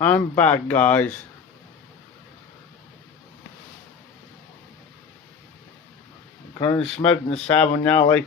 I'm back, guys. Currently smoking the Savinelli.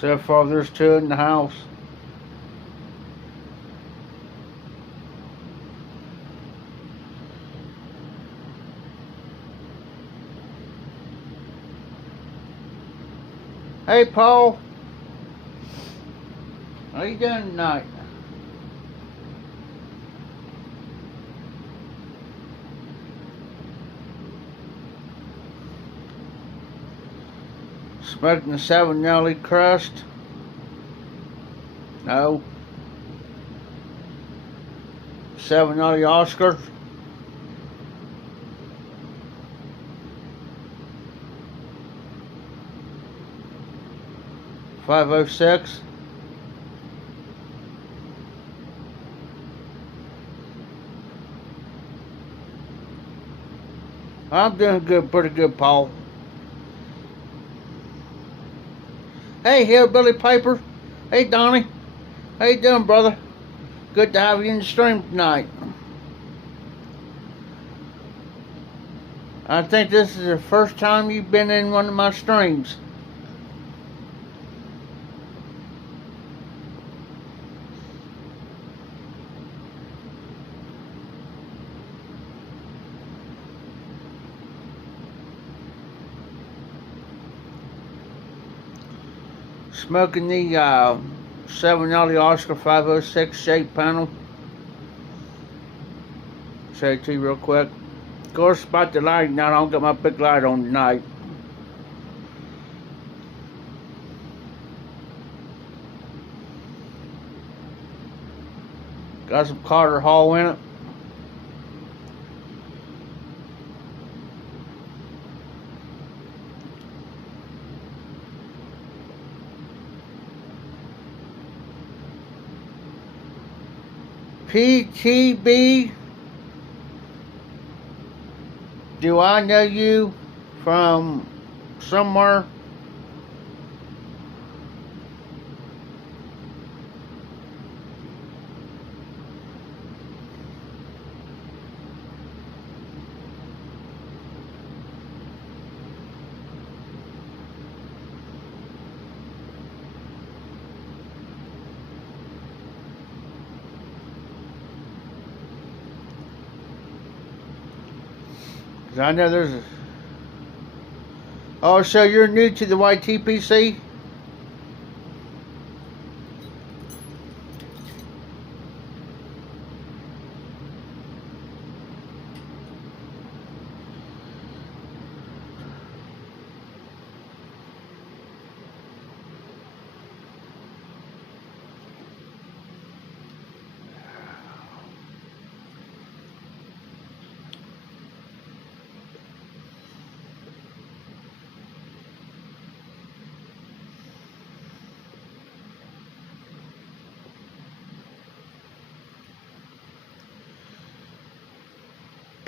So far, there's two in the house. Hey, Paul. How you doing tonight? Smoking the Savinelli crust? No. Savinelli Oscar? .506. I'm doing good, pretty good, Paul. Hey, Hillbilly Piper. Hey, Donnie. How you doing, brother? Good to have you in the stream tonight. I think this is the first time you've been in one of my streams. Smoking the Savinelli Oscar 506 shake panel. Show it to you real quick. Of course, about the light now. I don't got my big light on tonight. Got some Carter Hall in it. PTB, do I know you from somewhere? I know there's a... Oh, so you're new to the YTPC?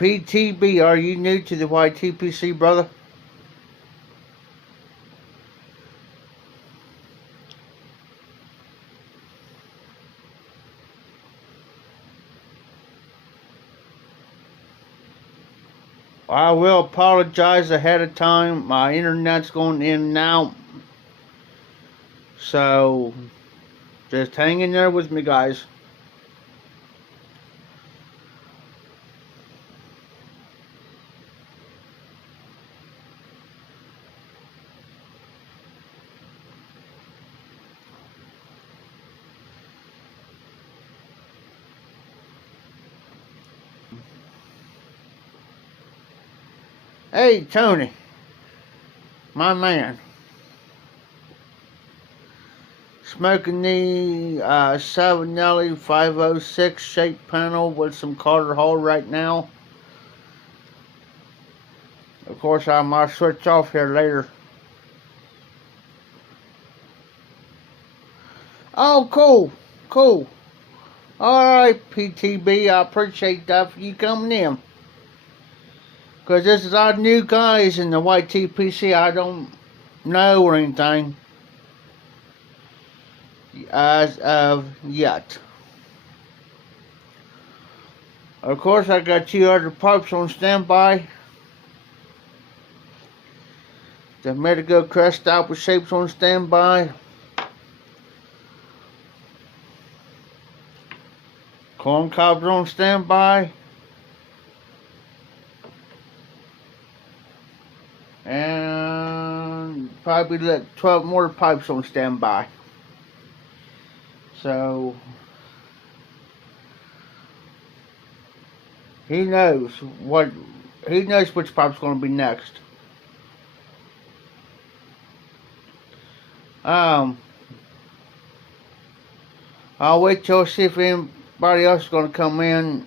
PTB, are you new to the YTPC, brother? I will apologize ahead of time. My internet's going in and out. So, just hang in there with me, guys. Hey, Tony, my man. Smoking the Savinelli 506 shake panel with some Carter Hall right now. Of course, I might switch off here later. Oh, cool, cool. Alright, PTB, I appreciate that for you coming in. Because this is our new guys in the YTPC I don't know or anything as of yet. Of course, I got 2 other pipes on standby. The Medigo Crest Apple Shapes on standby. Corn cobs on standby. And probably let 12 more pipes on standby. So he knows which pipe's going to be next. I'll wait till I see if anybody else is going to come in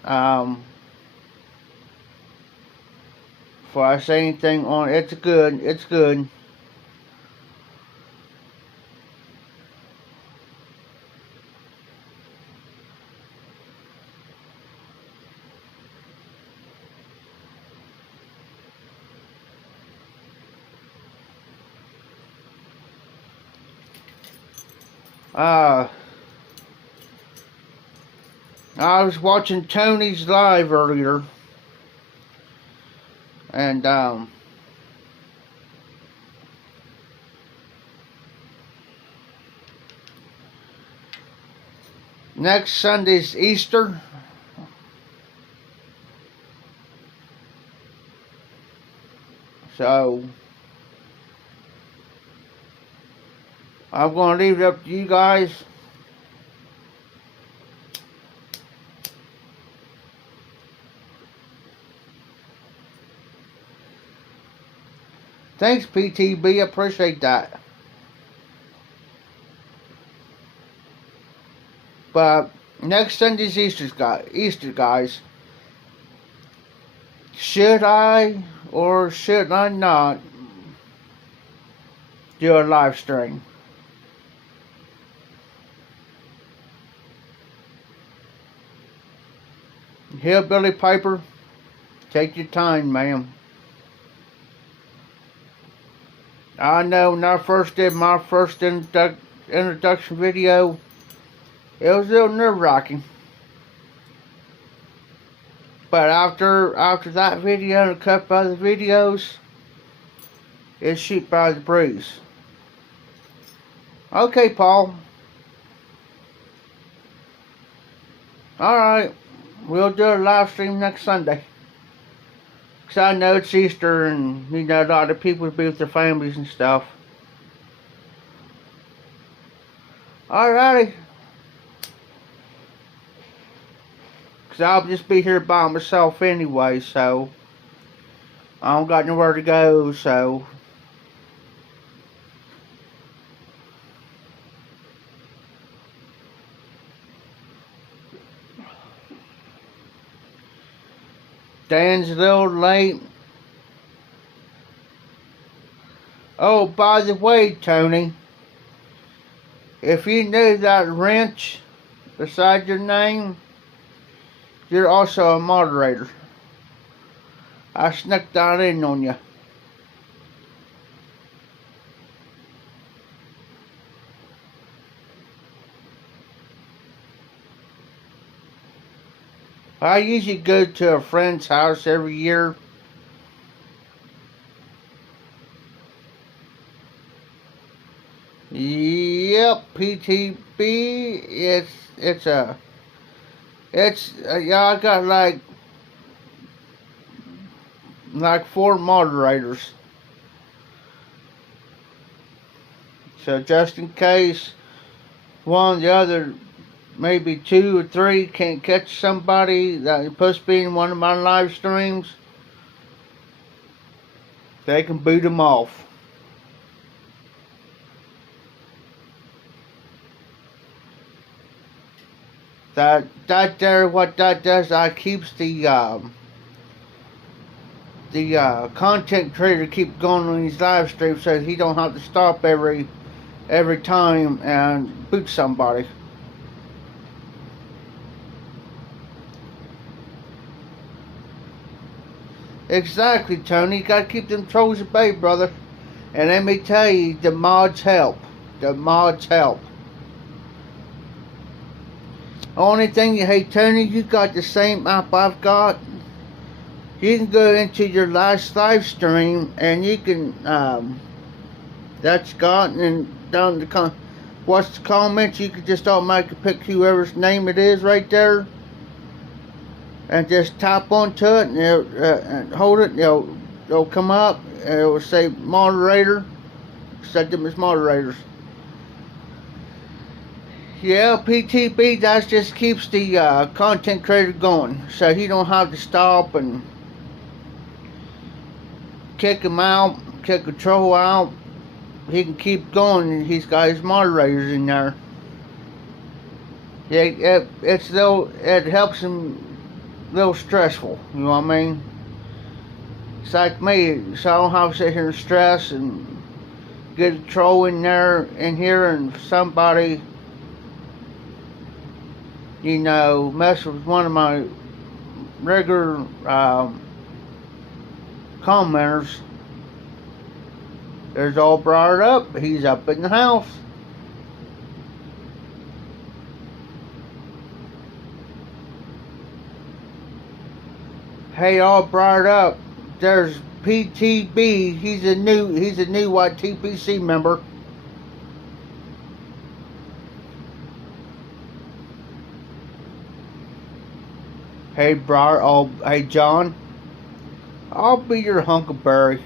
before I say anything on it. It's good. I was watching Tony's live earlier, and next Sunday's Easter. So I'm going to leave it up to you guys. Thanks, PTB. I appreciate that. But next Sunday's Easter, guys. Should I or should I not do a live stream? Hillbilly Piper, take your time, ma'am. I know when I first did my first introduction video, it was a little nerve-wracking. But after that video and a couple other videos, it's shoot by the breeze. Okay, Paul. Alright, we'll do a live stream next Sunday. Because I know it's Easter and, you know, a lot of people will be with their families and stuff. Alrighty. Because I'll just be here by myself anyway, so I don't got nowhere to go, so Dan's a little late. Oh, by the way, Tony, if you knew that wrench beside your name, you're also a moderator. I snuck that in on you. I usually go to a friend's house every year. Yep, PTB. Yeah, I got like 4 moderators. So just in case one or the other, maybe 2 or 3 can't catch somebody that is supposed to be in one of my live streams, They can boot them off. That there, what that does, that keeps the content creator keep going on these live streams, so he don't have to stop every time and boot somebody. Exactly, Tony. You gotta keep them trolls at bay, brother. And let me tell you, the mods help. The mods help. Only thing, hey Tony, you got the same app I've got. You can go into your last live stream and you can, that's got, and down the what's the comments, you can just automatically pick whoever's name it is right there. And just tap onto it and, and hold it, and it'll come up and it will say moderator. Set them as moderators. Yeah, PTB, that just keeps the content creator going, so he don't have to stop and kick him out, kick a troll out. He can keep going, and he's got his moderators in there. Yeah, it helps him a little stressful, you know what I mean? It's like me, so I don't have to sit here and stress and get a troll in here, and somebody, mess with one of my regular commenters. There's all brought up. He's up in the house. Hey, all brought up. There's PTB. He's a new YTPC member. Hey, hey, John. I'll be your Huckleberry.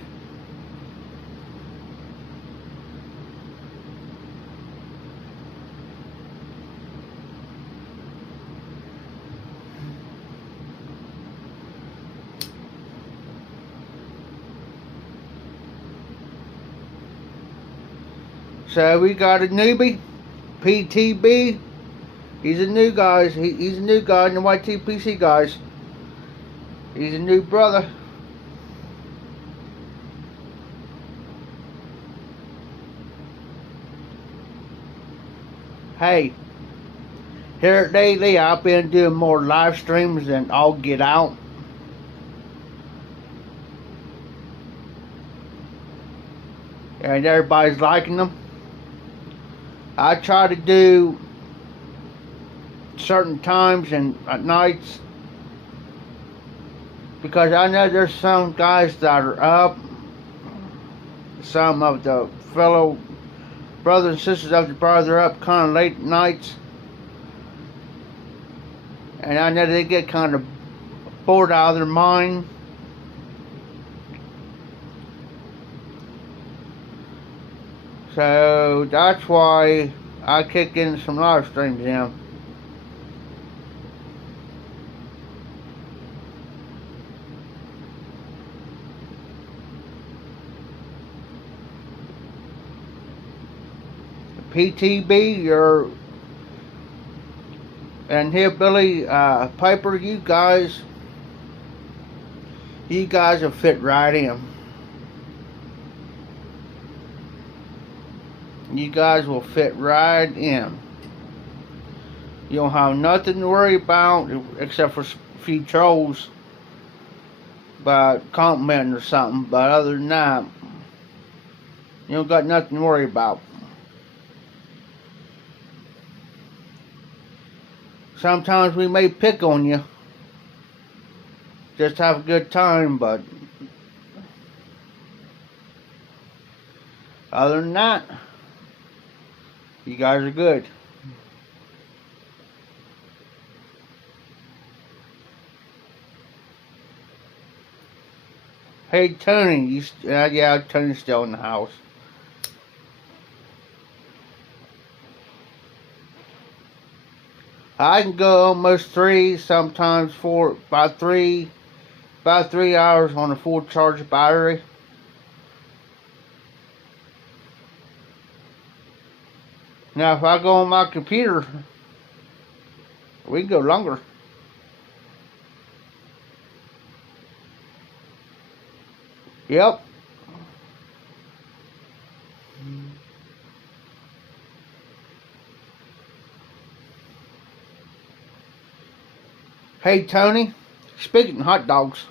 So we got a newbie, PTB. He's a new guy. He's a new guy in the YTPC guys. He's a new brother. Hey, here lately I've been doing more live streams than I'll get out. And everybody's liking them. I try to do certain times and at nights, because I know there's some guys that are up, some of the fellow brothers and sisters of the brother up kind of late nights, and I know they get kind of bored out of their mind. So that's why I kick in some live streams in. PTB, and Hillbilly Piper, you guys will fit right in. You guys will fit right in. You don't have nothing to worry about except for a few trolls about commenting or something. But other than that, you don't got nothing to worry about. Sometimes we may pick on you, just have a good time, but other than that, you guys are good. Hey Tony, yeah, Tony's still in the house. I can go almost 3, sometimes 4, about 3 hours on a full charge battery. Now, if I go on my computer, we can go longer. Yep. Hey, Tony. Speaking of hot dogs.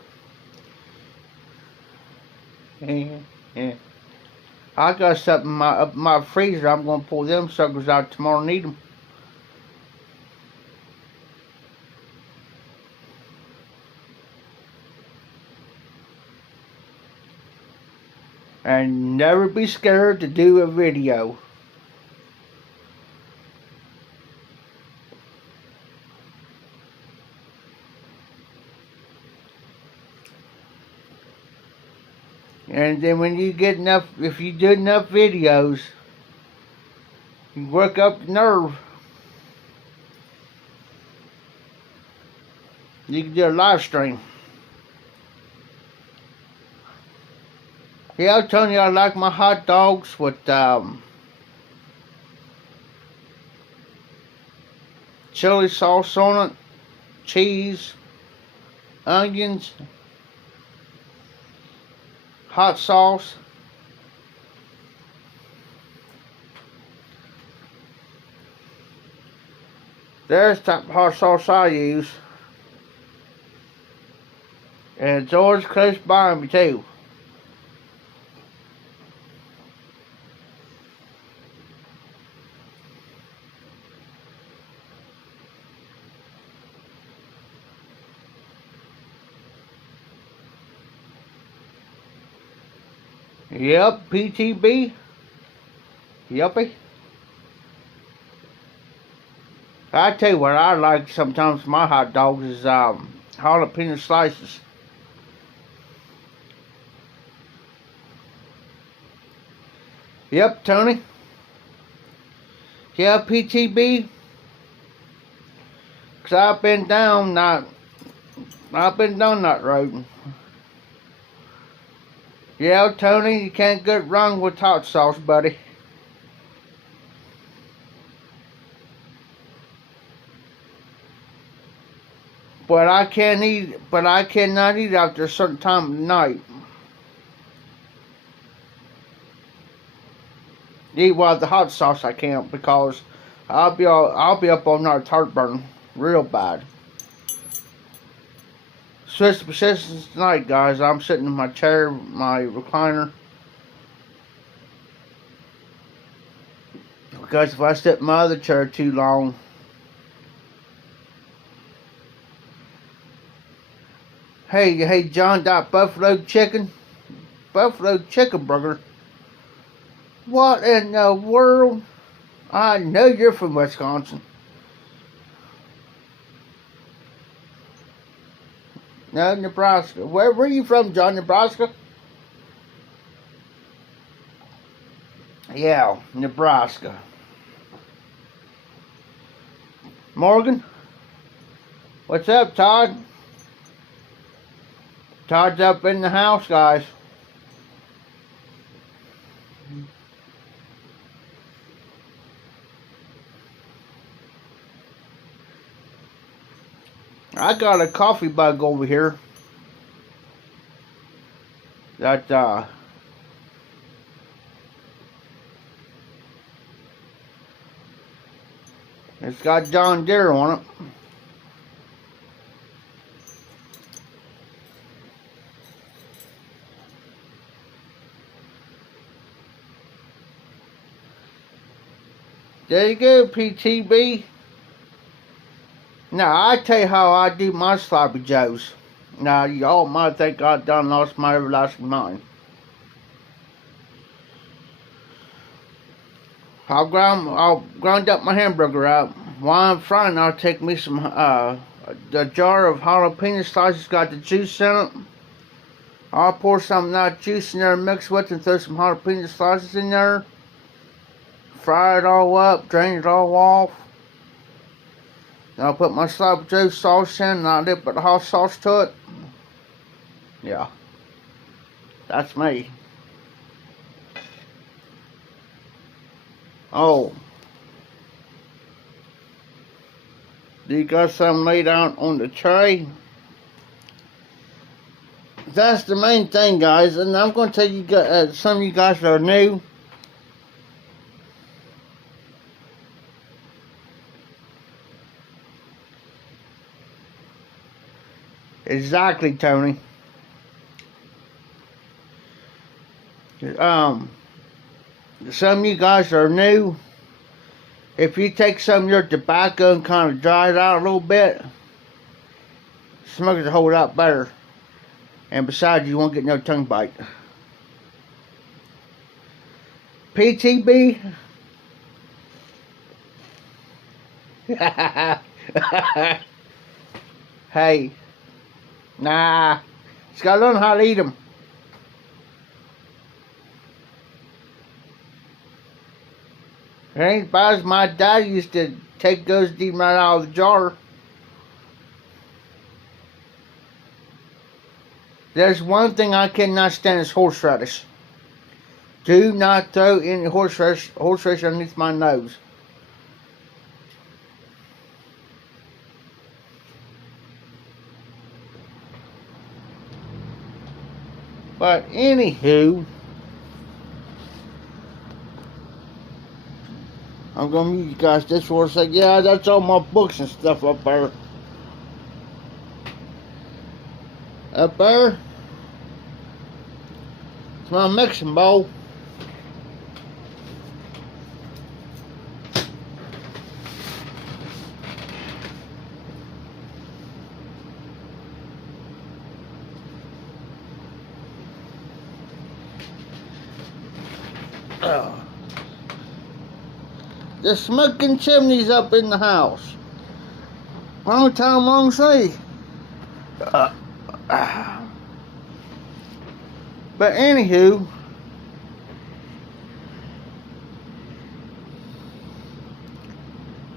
Yeah. I got something in my freezer. I'm going to pull them suckers out tomorrow and eat them. And never be scared to do a video. And then when you get enough, if you do enough videos, you work up the nerve. You can do a live stream. Yeah, I'm telling you, I like my hot dogs with chili sauce on it, cheese, onions, hot sauce. There's the type of hot sauce I use. And it's always close by me too. Yep, PTB. Yuppie. I tell you what I like sometimes my hot dogs is jalapeno slices. Yep, Tony. Yeah, PTB. Cause I've been down that road. Yeah, Tony, you can't get wrong with hot sauce, buddy. But I cannot eat after a certain time of night. Eat with the hot sauce I can't because I'll be up all night with heartburn real bad. Switch positions tonight, guys. I'm sitting in my chair, my recliner. Because if I sit in my other chair too long, hey, John, that buffalo chicken burger. What in the world? I know you're from Wisconsin. No, Nebraska. Where were you from, John? Nebraska? Yeah, Nebraska. Morgan? What's up, Todd? Todd's up in the house, guys. I got a coffee bug over here that it's got John Deere on it. There you go, PTB. Now, I tell you how I do my sloppy joes. Now, y'all might think I done lost my everlasting mind. I'll grind up my hamburger out. While I'm frying, I'll take me some, a jar of jalapeno slices, got the juice in it. I'll pour some of that juice in there and mix with it and throw some jalapeno slices in there. Fry it all up, drain it all off. Then I'll put my sloppy joe sauce in and I'll dip the hot sauce to it. Yeah. That's me. Oh. You got some laid out on the tray. That's the main thing, guys. And I'm going to tell you guys, some of you guys that are new. Exactly, Tony. Some of you guys are new. If you take some of your tobacco and kind of dry it out a little bit, smoke it a whole lot better. And besides, you won't get no tongue bite. PTB? Hey. Nah. Just gotta learn how to eat them. It ain't as bad as my dad used to take those deep right out of the jar. There's one thing I cannot stand is horseradish. Do not throw any horseradish underneath my nose. But anywho, I'm gonna mute you guys this for a second. Yeah, that's all my books and stuff up there. Up there. It's my mixing bowl. The smoking chimney's up in the house. Long time, long see. But anywho,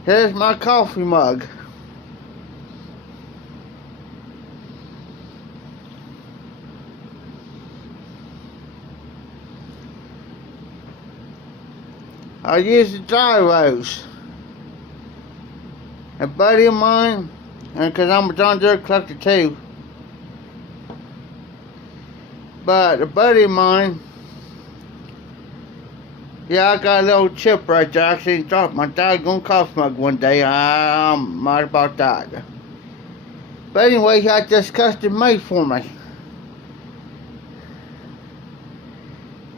here's my coffee mug. I use the dry roast. A buddy of mine, and because I'm a John Deere collector too, but a buddy of mine, yeah, I got a little chip right there. I actually dropped my daggone coffee mug one day. I'm mad about that. But anyway, he had this custom made for me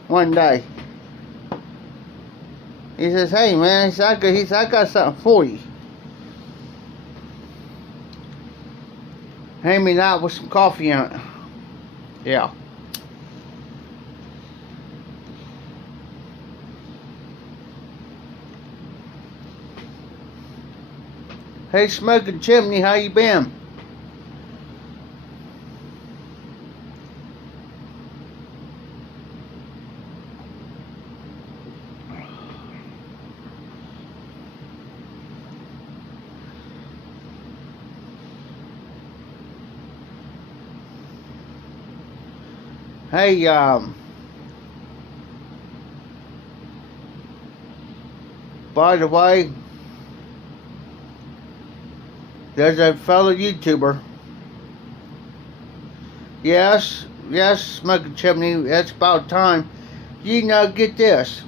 one day. He says, "Hey man," he said, I got something for you. Hand me that with some coffee in it. Yeah. Hey, Smoking Chimney, how you been? Hey, by the way, there's a fellow YouTuber. Yes, Smoking Chimney, it's about time. You know, get this.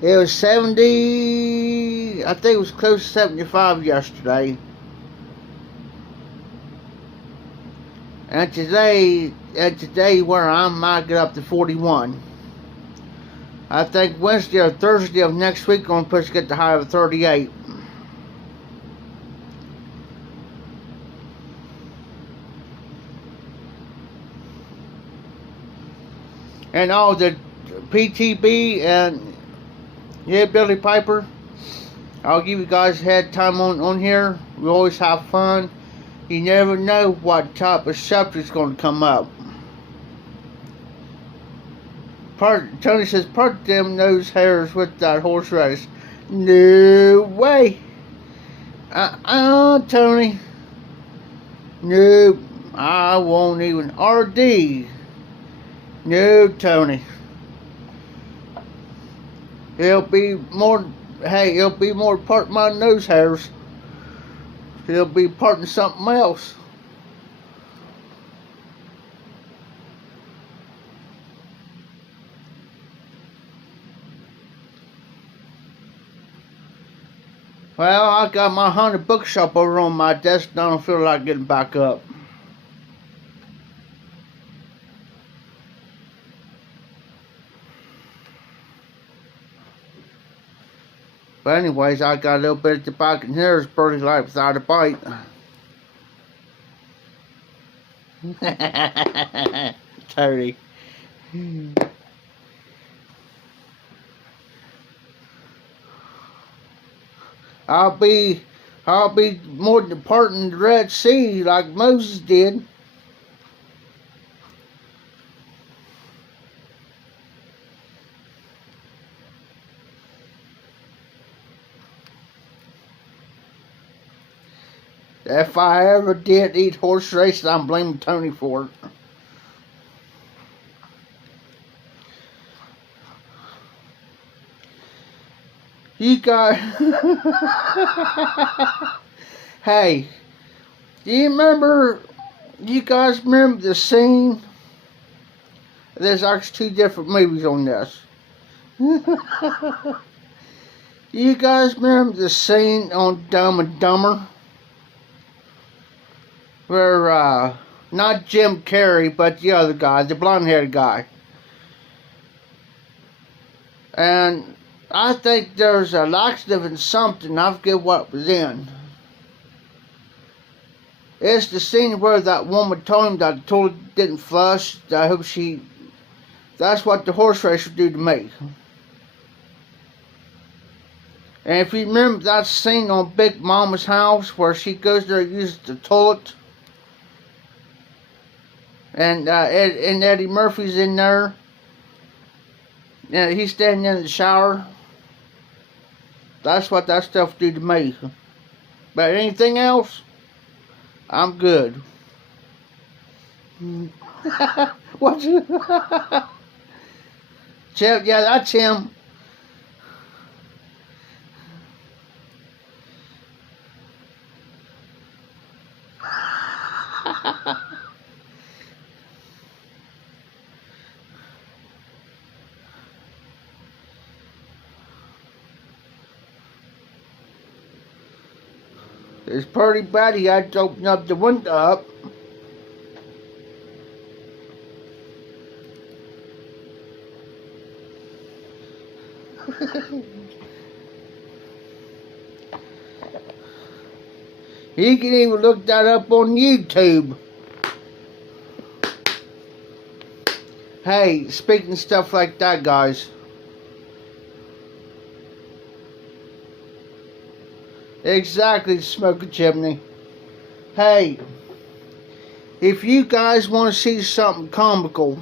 It was 70, I think it was close to 75 yesterday. And today where I might get up to 41. I think Wednesday or Thursday of next week I'm supposed to get the high of 38. And all the PTB and yeah, Billy Piper, I'll give you guys head time on here. We always have fun. You never know what type of subject's going to come up. Tony says, part them nose hairs with that horseradish. No way. Tony. No, I won't even. RD. No, Tony. It'll be more hey, it'll be more part of my nose hairs. It'll be part of something else. Well, I got my haunted bookshop over on my desk. I don't feel like getting back up. But anyways, I got a little bit at the back, and here's Birdie Light without a bite. Terry. I'll be more than parting the Red Sea like Moses did. If I ever did eat horse races, I'm blaming Tony for it. You guys, hey, do you remember? You guys remember the scene? There's actually 2 different movies on this. You guys remember the scene on Dumb and Dumber? Where, not Jim Carrey, but the other guy, the blonde-haired guy. And I think there's a laxative in something, I forget what it was in. It's the scene where that woman told him that the toilet didn't flush. I hope that's what the horse race would do to me. And if you remember that scene on Big Mama's house where she goes there and uses the toilet, and Eddie Murphy's in there, and he's standing in the shower. That's what that stuff do to me. But anything else, I'm good. What's it? Chip, yeah, that's him. It's pretty bad. He had to open up the window up. You can even look that up on YouTube. Hey, speaking of stuff like that, guys. Exactly, smoke a chimney. Hey, if you guys want to see something comical,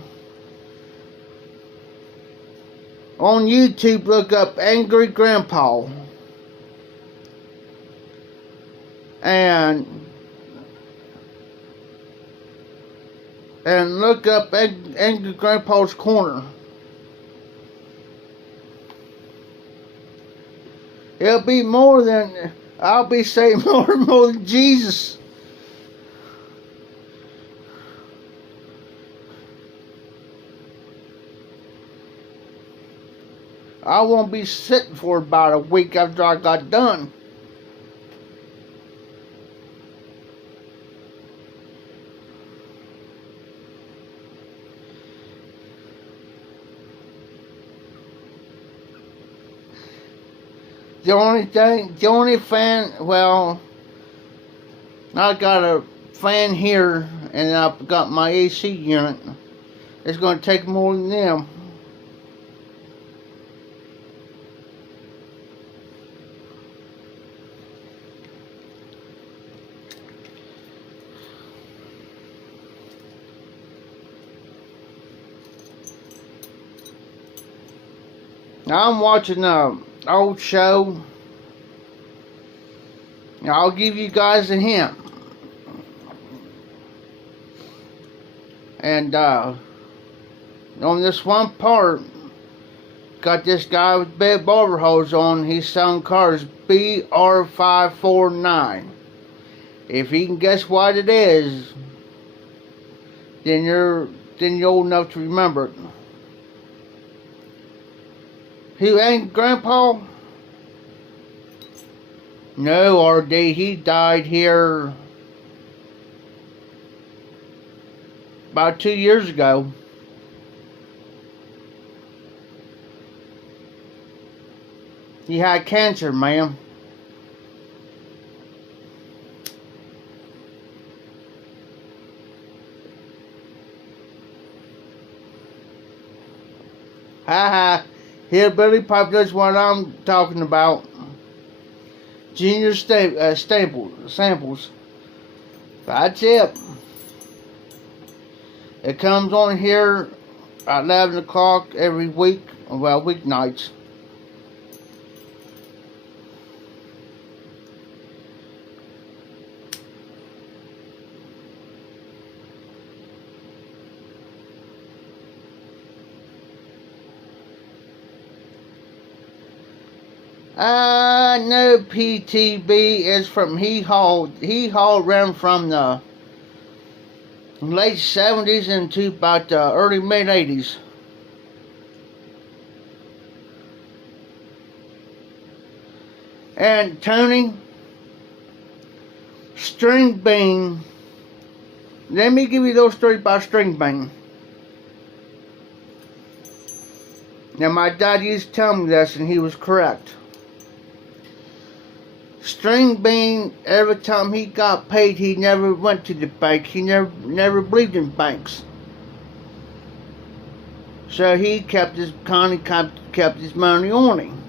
on YouTube look up Angry Grandpa. And look up Angry Grandpa's Corner. It'll be more than, I'll be saying more than Jesus. I won't be sitting for about a week after I got done. The only fan, well, I got a fan here and I've got my AC unit. It's going to take more than them. Now I'm watching old show. I'll give you guys a hint. And on this one part, got this guy with big barber holes on. He's selling cars BR549. If you can guess what it is, then you're old enough to remember it. Who ain't Grandpa? No, RD. He died here about 2 years ago. He had cancer, ma'am. Haha, hillbilly pipe, that's what I'm talking about. Junior samples. That's it. It comes on here at 11 o'clock every week, well, weeknights. No, PTB is from Hee Haw ran from the late 70s into about the early mid 80s. And Tony, String Bean, let me give you those stories about String Bean. Now my dad used to tell me this and he was correct. String Bean, every time he got paid, he never went to the bank. He never believed in banks. So he kept his money on him.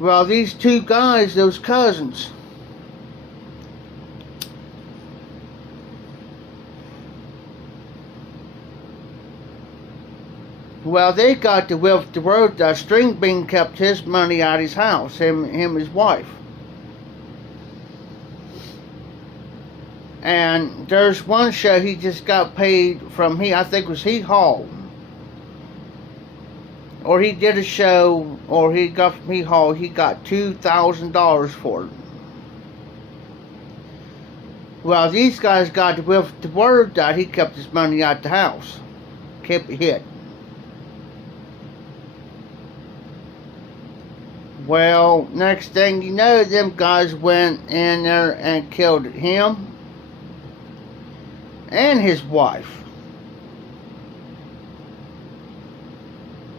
Well, these two guys, those cousins, well, they got the word that String Bean kept his money at his house, him and his wife. And there's one show he just got paid from, I think it was Hee Haw. Or he did a show, or he got from Hee Haw, he got $2,000 for it. Well, these guys got the word that he kept his money at the house. Kept it hid. Well, next thing you know, them guys went in there and killed him and his wife.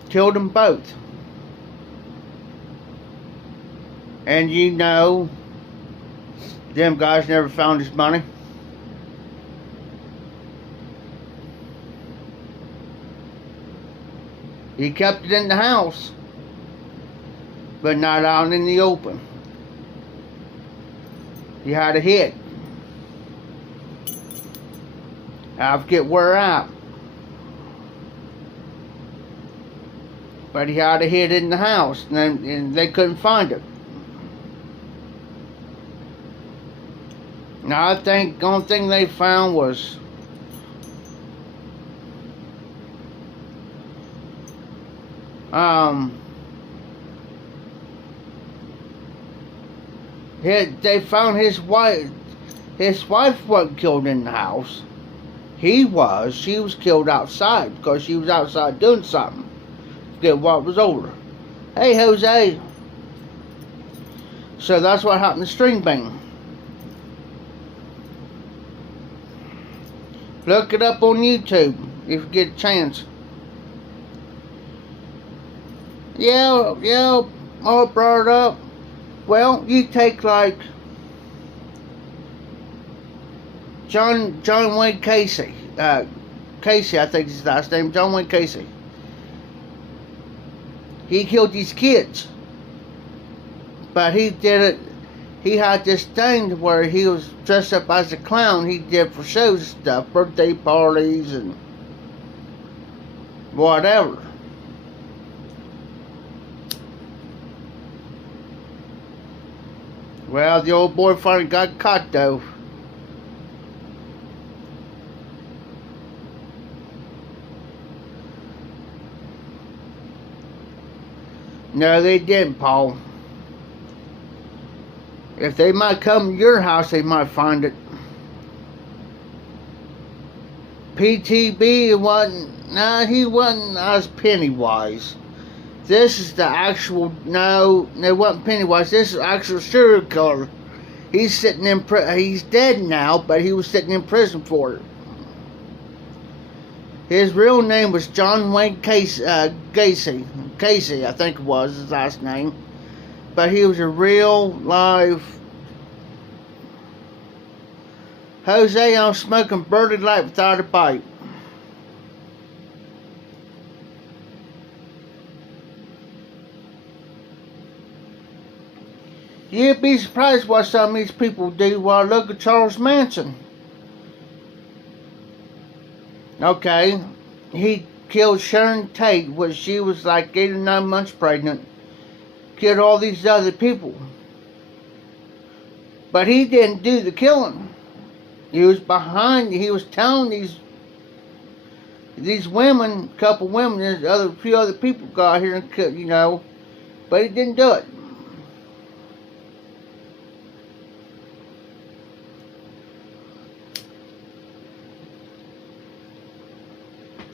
Killed them both. And you know, them guys never found his money. He kept it in the house, but not out in the open. He had a hit. I forget where at. But he had a hit in the house, and they couldn't find it. Now I think the only thing they found was they found his wife. His wife wasn't killed in the house. She was killed outside because she was outside doing something. Forget what was over. Hey, Jose. So that's what happened to String Bean. Look it up on YouTube if you get a chance. Yeah, all brought up. Well, you take like John Wayne Casey. Casey, I think is his last name. John Wayne Casey. He killed these kids. But he did it. He had this thing where he was dressed up as a clown. He did for shows and stuff. Birthday parties and whatever. Well, the old boy finally got caught though. No, they didn't, Paul. If they might come to your house, they might find it. PTB wasn't, nah, he wasn't as Pennywise. This is the actual, no, it wasn't Pennywise. This is actual serial killer. He's sitting in, he's dead now, but he was sitting in prison for it. His real name was John Wayne Gacy. Casey, I think it was his last name. But he was a real, live Jose on smoking birdie light without a bite. You'd be surprised what some of these people do. Well, look at Charles Manson. Okay, he killed Sharon Tate when she was like 8 or 9 months pregnant. Killed all these other people. But he didn't do the killing. He was behind, he was telling these women, a couple women, there's a few other people got here and killed, you know, but he didn't do it.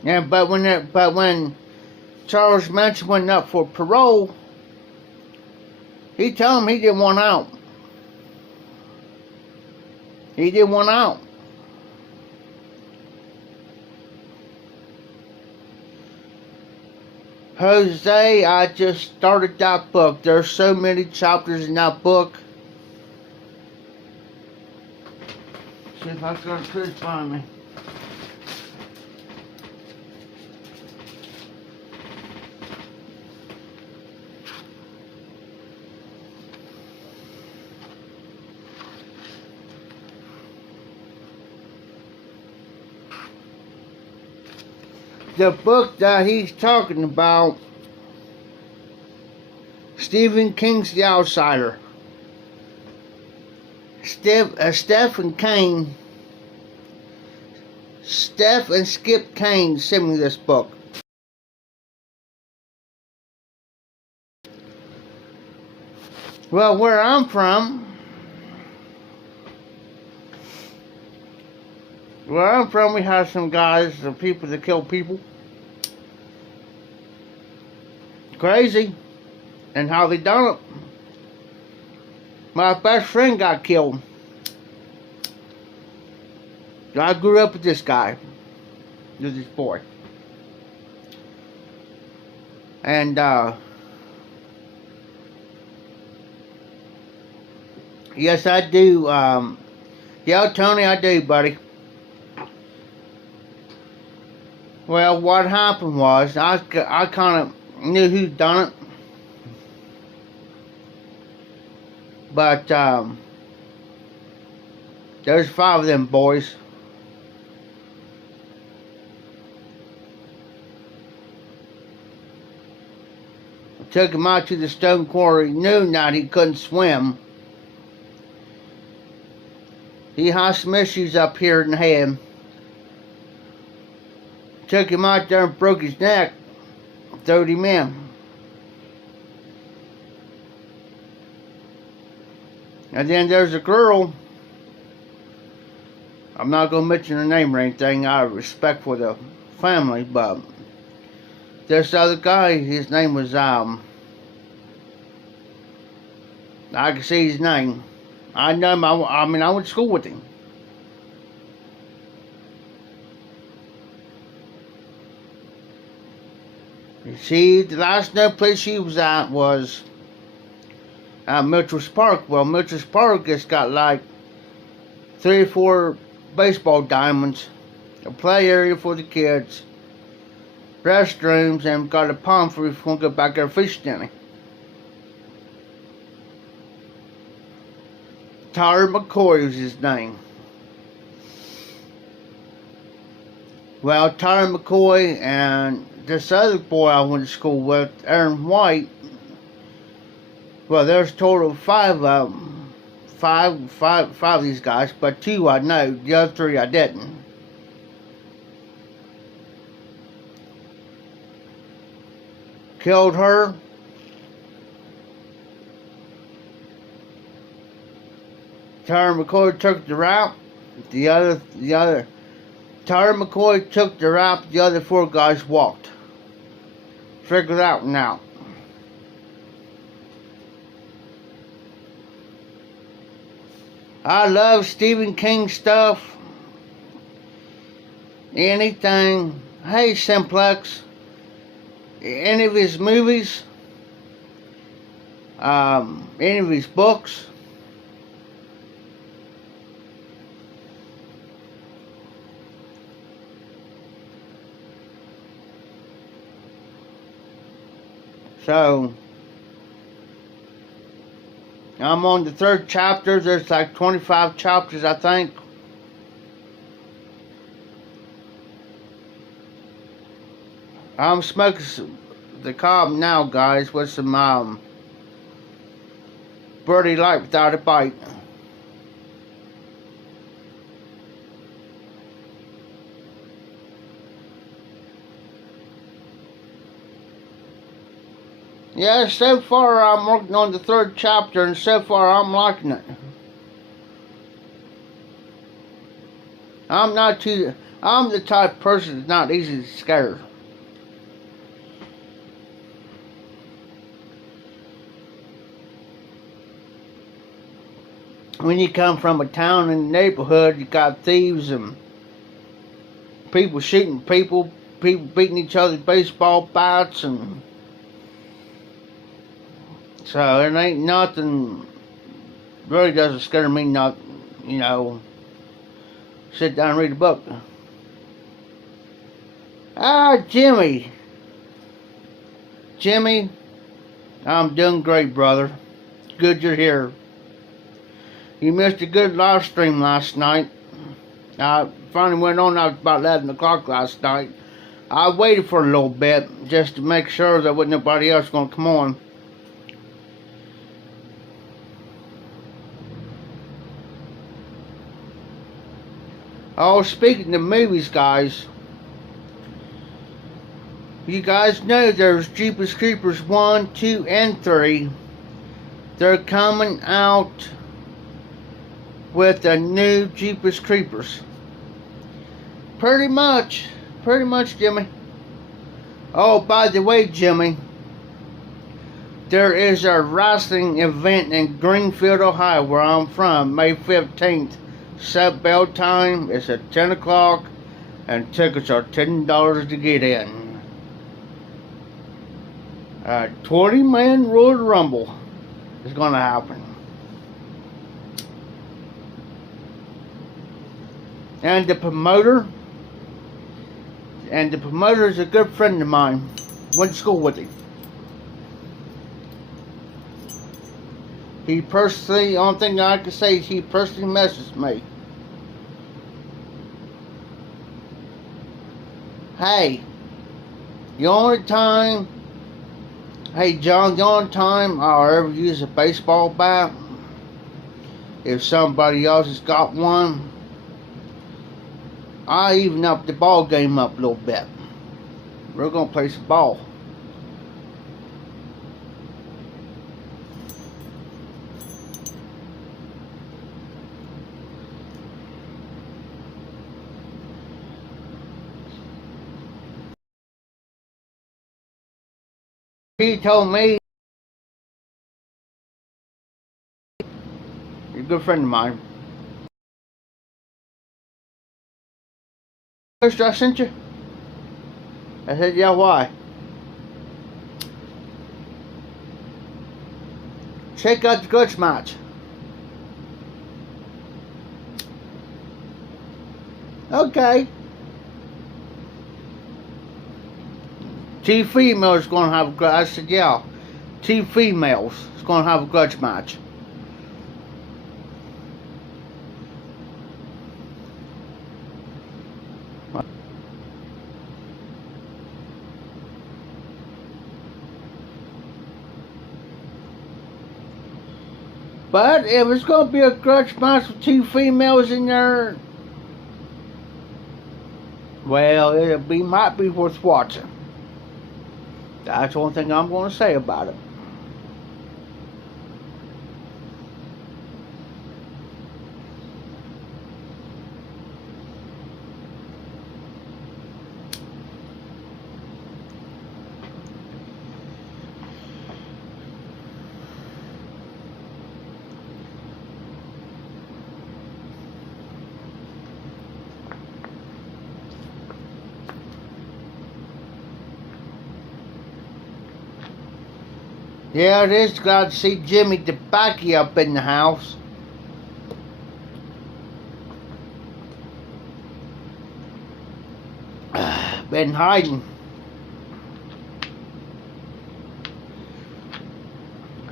Yeah, but when Charles Manson went up for parole, he told him he didn't want out. He didn't want out. Jose, I just started that book. There's so many chapters in that book. See if I can put it behind me. The book that he's talking about, Stephen King's The Outsider. Steph and Skip Kane sent me this book. Well, where I'm from, we have some guys, some people that kill people. Crazy. And how they done it. My best friend got killed. I grew up with this guy. With this boy. And, yes, I do. Yeah, Tony, I do, buddy. Well, what happened was, I kind of knew who done it. But, there's 5 of them boys. I took him out to the stone quarry, knew that he couldn't swim. He has some issues up here in the head. Took him out there and broke his neck. Throwed him in. And then there's a girl. I'm not going to mention her name or anything out of respect for the family, but this other guy, his name was, I can see his name. I know him, I mean, I went to school with him. You see, the last no place she was at was Mitchell's Park. Well, Mitchell's Park has got like 3 or 4 baseball diamonds, a play area for the kids, restrooms, and got a pond for if you want to go back there fishing in it. Tyler McCoy was his name. Well, Tyler McCoy and this other boy I went to school with, Aaron White, well, there's a total of 5 of them. Five of these guys, but 2 I know, the other 3 I didn't. Killed her, Tyler McCoy took the route. Tyler McCoy took the route. The other 4 guys walked. Figure that one out. I love Stephen King stuff. Anything. Hey, Simplex. Any of his movies. Any of his books. So, I'm on the 3rd chapter. There's like 25 chapters, I think. I'm smoking the cob now, guys, with some Birdie Light without a bite. Yeah, so far I'm working on the 3rd chapter, and so far I'm liking it. I'm the type of person that's not easily scared. When you come from a town and neighborhood, you got thieves and people shooting people beating each other with baseball bats, and so it ain't nothing really doesn't scare me. Not, sit down and read a book. Jimmy, I'm doing great, brother. Good you're here. You missed a good live stream last night. I finally went on about 11 o'clock last night. I waited for a little bit just to make sure there wasn't nobody else going to come on. Oh, speaking of movies, guys. You guys know there's Jeepers Creepers 1, 2, and 3. They're coming out with a new Jeepers Creepers. Pretty much, Jimmy. Oh, by the way, Jimmy, there is a wrestling event in Greenfield, Ohio, where I'm from, May 15th. Set bell time is at 10 o'clock, and tickets are $10 to get in. 20-man Royal Rumble is going to happen. And the promoter is a good friend of mine. Went to school with him. The only thing I can say is he personally messaged me. Hey, the only time I'll ever use a baseball bat, if somebody else has got one, I even up the ball game up a little bit. We're going to play some ball. He told me, you're a good friend of mine. First I sent you? I said, yeah, why? Check out the grudge match. Okay. 2 females going to have a grudge. I said, yeah. 2 females is going to have a grudge match. But if it's going to be a grudge match with 2 females in there, well, might be worth watching. That's the only thing I'm going to say about it. Yeah, it is glad to see Jimmy DeBacky up in the house. Been hiding.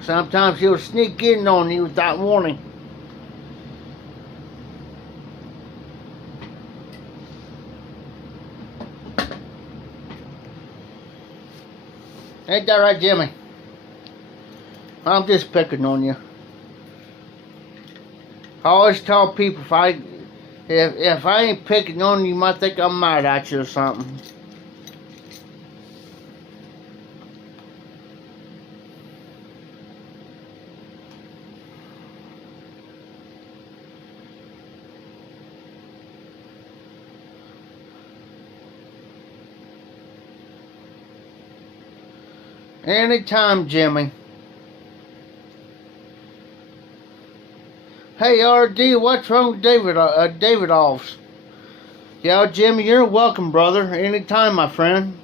Sometimes he'll sneak in on you without warning. Ain't that right, Jimmy? I'm just picking on you. I always tell people if I ain't picking on you, you might think I'm mad at you or something. Anytime, Jimmy. Hey, RD, what's wrong with David Offs? Yeah, Jimmy, you're welcome, brother. Anytime, my friend.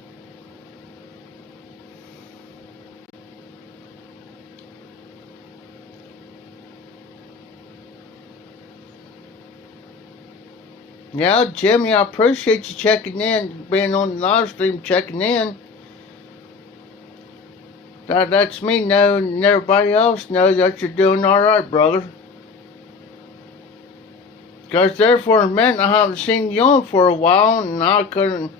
Yeah, Jimmy, I appreciate you checking in, being on the live stream, checking in. That lets me know and everybody else know that you're doing alright, brother. Because there for a minute I haven't seen you on for a while, and I couldn't,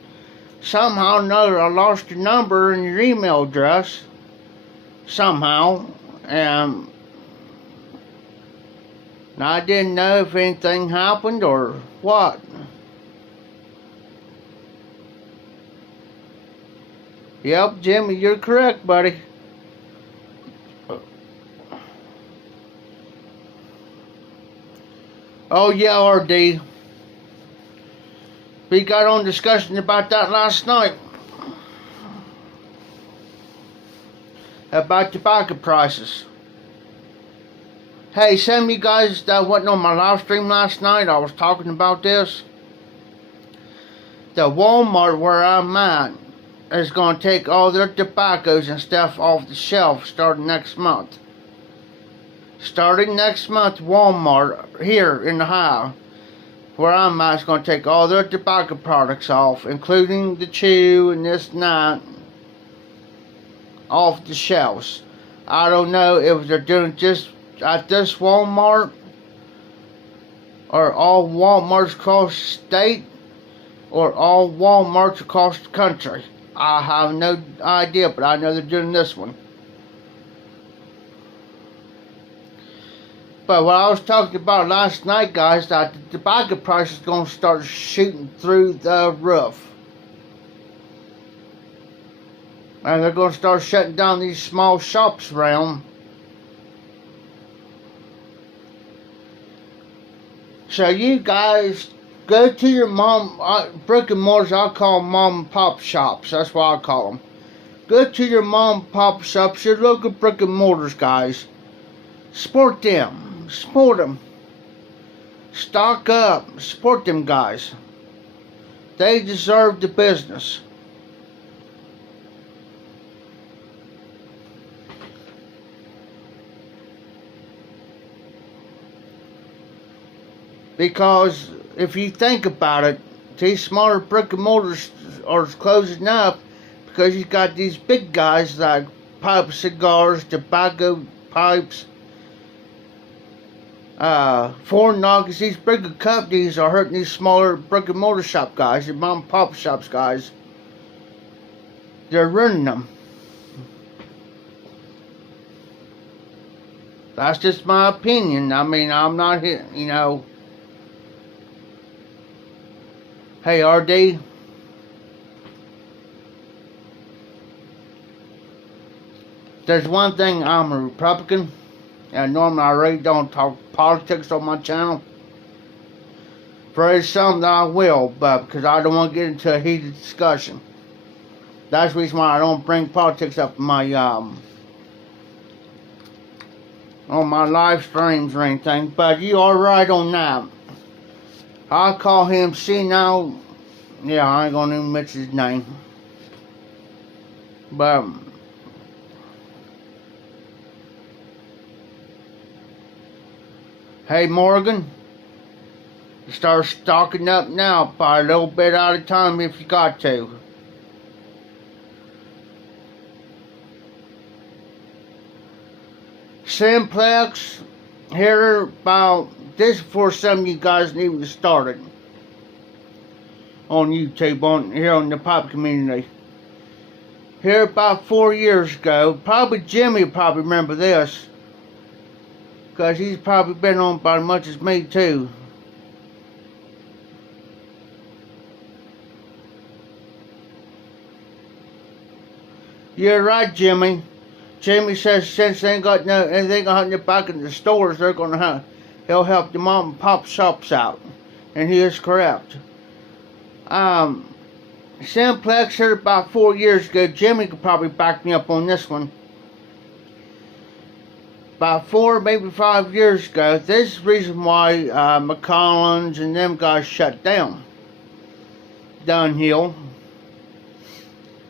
somehow or another, I lost your number and your email address. Somehow. And I didn't know if anything happened or what. Yep, Jimmy, you're correct, buddy. Oh yeah, RD. We got on discussion about that last night. About tobacco prices. Hey, some of you guys that wasn't on my live stream last night, I was talking about this. The Walmart where I'm at is going to take all their tobaccos and stuff off the shelf starting next month. Starting next month, Walmart here in Ohio, where I'm at, is going to take all their tobacco products off, including the chew and this and that, off the shelves. I don't know if they're doing just at this Walmart or all Walmarts across the state or all Walmarts across the country. I have no idea, but I know they're doing this one. But what I was talking about last night, guys, that the tobacco price is going to start shooting through the roof. And they're going to start shutting down these small shops around. So you guys go to your brick and mortars. I call them mom and pop shops. That's what I call them. Go to your mom and pop shops, your local brick and mortars, guys. Support them. Support them. Stock up. Support them guys. They deserve the business. Because if you think about it, these smaller brick and mortars are closing up because you got these big guys like pipe cigars, tobacco pipes, foreign knockers. These bigger companies are hurting these smaller brick and mortar shop guys, your mom and pop shops guys. They're ruining them. That's just my opinion. I mean, I'm not here, you know. Hey, RD. There's one thing, I'm a Republican. And normally I really don't talk politics on my channel. There's some that I will, but because I don't want to get into a heated discussion. That's the reason why I don't bring politics up in my on my live streams or anything. But you are right on that. I call him senile. Yeah, I ain't gonna even mention his name. But Hey Morgan, start stocking up now, buy a little bit at a time if you got to. Simplex, here about this before some of you guys even started on YouTube, here on the pop community. Here about 4 years ago, probably Jimmy will probably remember this, because he's probably been on about as much as me too. You're right, Jimmy. Jimmy says since they ain't got no anything hunting back in the stores, they're gonna he'll help the mom and pop shops out, and he is correct. Simplex here about 4 years ago. Jimmy could probably back me up on this one. About 4, maybe 5 years ago, this is the reason why McCollins and them guys shut down. Dunhill.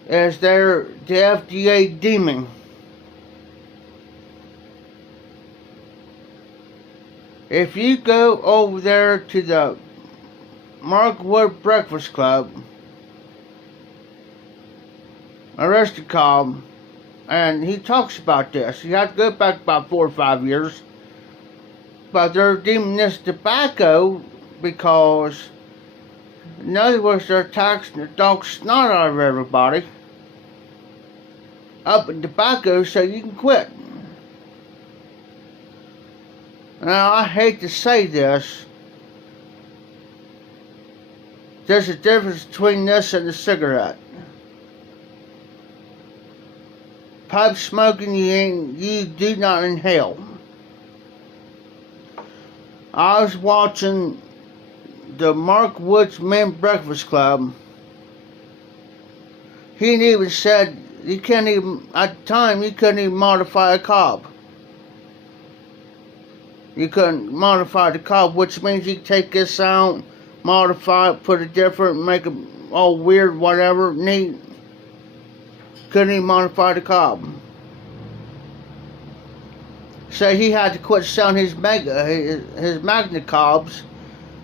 Is they're the FDA demon. If you go over there to the Mark Wood Breakfast Club, Aristocob, and he talks about this. You have to go back about 4 or 5 years. But they're deeming this tobacco because, in other words, they're taxing the dog snot out of everybody up in tobacco so you can quit. Now, I hate to say this. There's a difference between this and a cigarette. Pipe smoking, you do not inhale. I was watching the Mark Woods Men Breakfast Club. He even said you can't even, at the time, you couldn't even modify a cob. You couldn't modify the cob, which means you take this out, modify it, put it different, make it all weird, whatever, neat. Couldn't even modify the cob. So he had to quit selling his magnet cobs,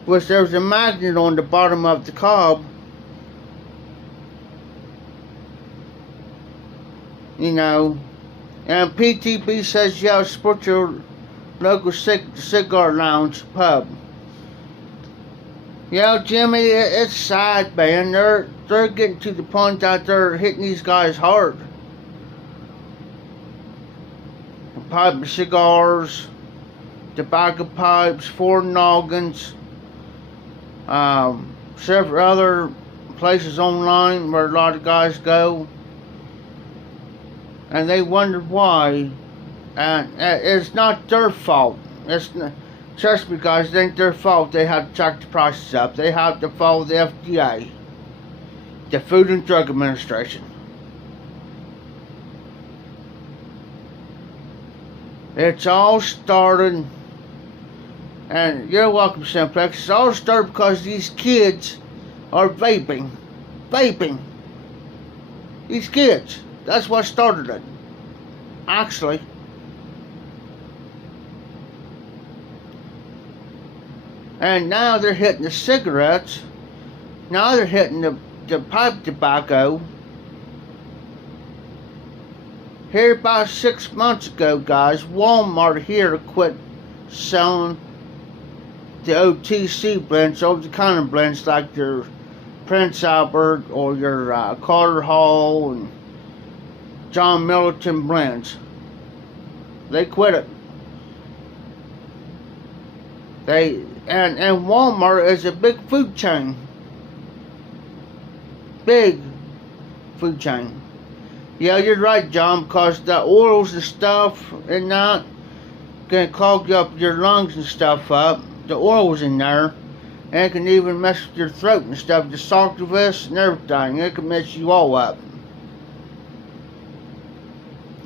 which there was a magnet on the bottom of the cob. You know, and PTB says, yeah, support your local cigar lounge pub. You know, Jimmy, it's sad, man. They're getting to the point that they're hitting these guys hard. Pipe cigars, tobacco pipes, Ford noggins, several other places online where a lot of guys go, and they wonder why. And it's not their fault. It's not, trust me, guys, it ain't their fault. They have to jack the prices up. They have to follow the FDA, the Food and Drug Administration. It's all started, and you're welcome, Simplex. It's all started because these kids are vaping. These kids. That's what started it. Actually. And now they're hitting the cigarettes. Now they're hitting the pipe tobacco. Here about 6 months ago, guys, Walmart here quit selling the OTC blends, over the counter blends like your Prince Albert or your Carter Hall and John Middleton blends. They quit it. And Walmart is a big food chain. Big food chain. Yeah, you're right, John, because the oils and stuff and that can clog up your lungs and stuff up. The oil's in there. And it can even mess with your throat and stuff. The saltivus and everything. It can mess you all up.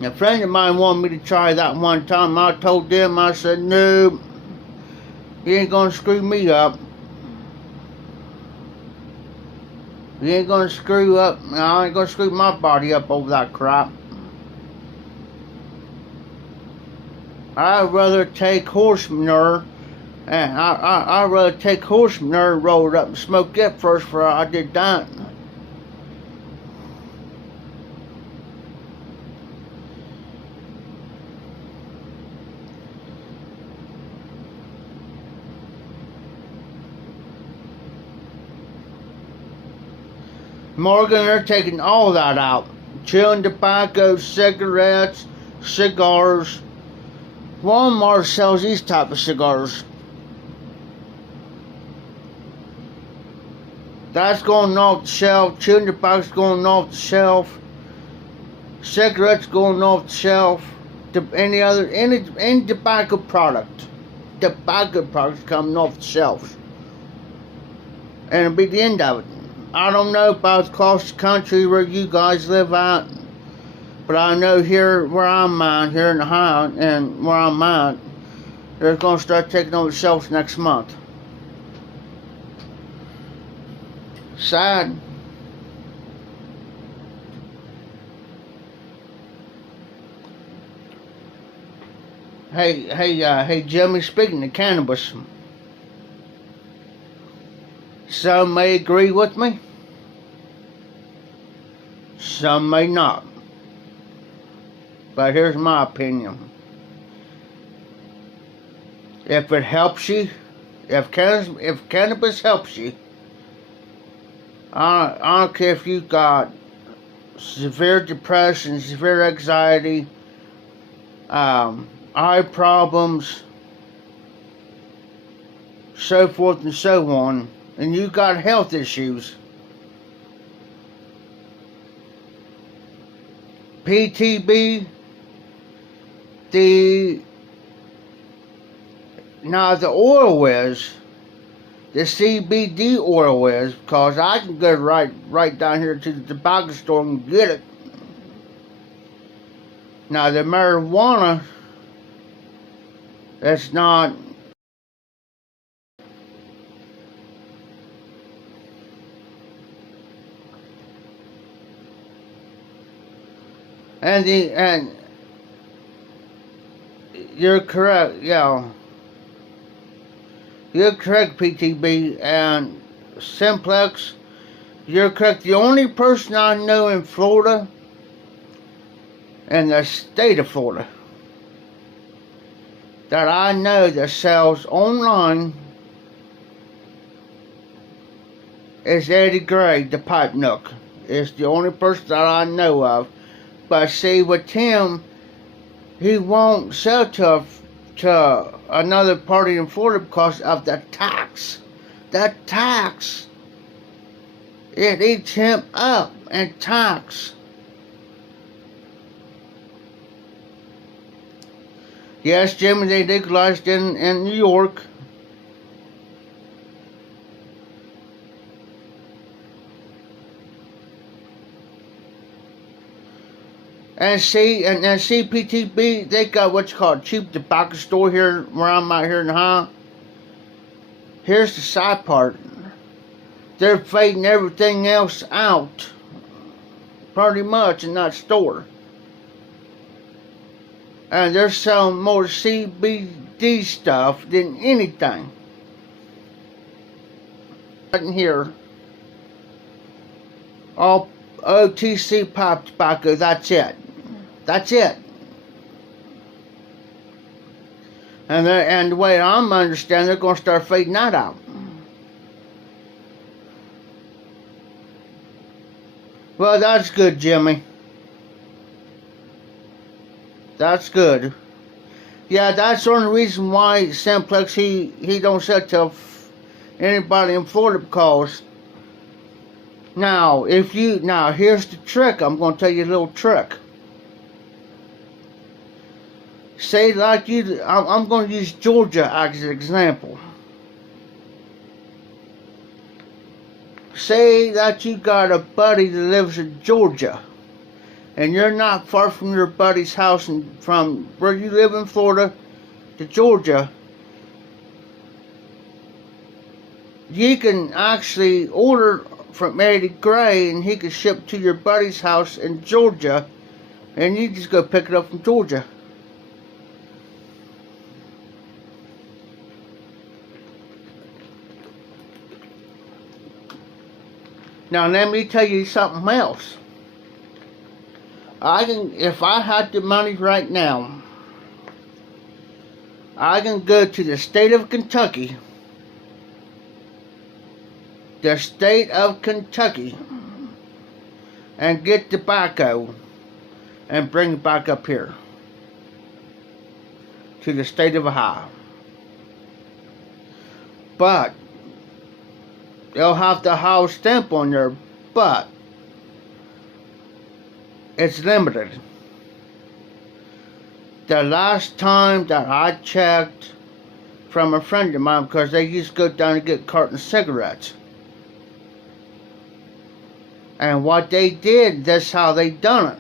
A friend of mine wanted me to try that one time. I told them, I said, no, you ain't gonna screw me up. You ain't gonna screw up. I ain't gonna screw my body up over that crap. I'd rather take horse manure And I'd rather take horse manure and roll it up and smoke it first before I did that. Morgan, they're taking all that out. Chewing tobacco, cigarettes, cigars. Walmart sells these type of cigars. That's going off the shelf. Chewing tobacco's going off the shelf. Cigarettes going off the shelf. Any tobacco product. Tobacco products coming off the shelves. And it'll be the end of it. I don't know about across the country where you guys live at, but I know here where I'm at, here in Ohio, and where I'm at, they're going to start taking over the shelves next month. Sad. Hey, Jimmy, speaking of cannabis, some may agree with me, some may not. But here's my opinion. If it helps you, if cannabis helps you, I don't care if you've got severe depression, severe anxiety, eye problems, so forth and so on, and you got health issues. PTB, the oil is, the CBD oil is, because I can go right down here to the tobacco store and get it. Now the marijuana, that's not. And you're correct, yeah. You're correct, PTB, and Simplex, you're correct. The only person I know in Florida, in the state of Florida, that I know that sells online is Eddie Gray, the Pipe Nook. It's the only person that I know of. But see, with him, he won't sell to another party in Florida because of the tax. That tax, it eats him up in tax. Yes, Jimmy, they legalized in New York. And CPTB, they got what's called cheap tobacco store here where I'm out here in Ohio. Here's the side part. They're fading everything else out, pretty much, in that store. And they're selling more CBD stuff than anything. In here, all OTC pipe tobacco, that's it. That's it. And the way I'm understanding, they're going to start fading that out. Well, that's good, Jimmy. That's good. Yeah, that's the only reason why Simplex, he don't sell to anybody in Florida, because now here's the trick. I'm going to tell you a little trick. Say like I'm going to use Georgia as an example. Say that you got a buddy that lives in Georgia, and you're not far from your buddy's house, and from where you live in Florida to Georgia, you can actually order from Eddie Gray, and he can ship to your buddy's house in Georgia, and you just go pick it up from Georgia. Now let me tell you something else. If I had the money right now, I can go to the state of Kentucky, and get tobacco and bring it back up here to the state of Ohio. But they'll have the Ohio stamp on there, but it's limited. The last time that I checked from a friend of mine, because they used to go down and get cartons of cigarettes. And what they did, that's how they done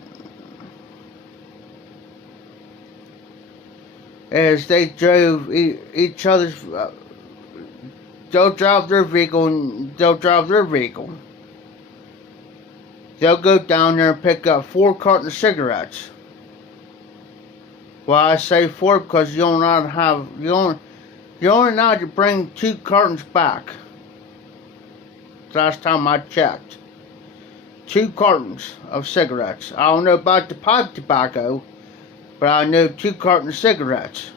it. Is they drove each other's, they'll drive their vehicle and they'll drive their vehicle. They'll go down there and pick up 4 cartons of cigarettes. Well, I say 4 because you only allowed to bring 2 cartons back. Last time I checked. 2 cartons of cigarettes. I don't know about the pipe tobacco, but I know 2 cartons of cigarettes.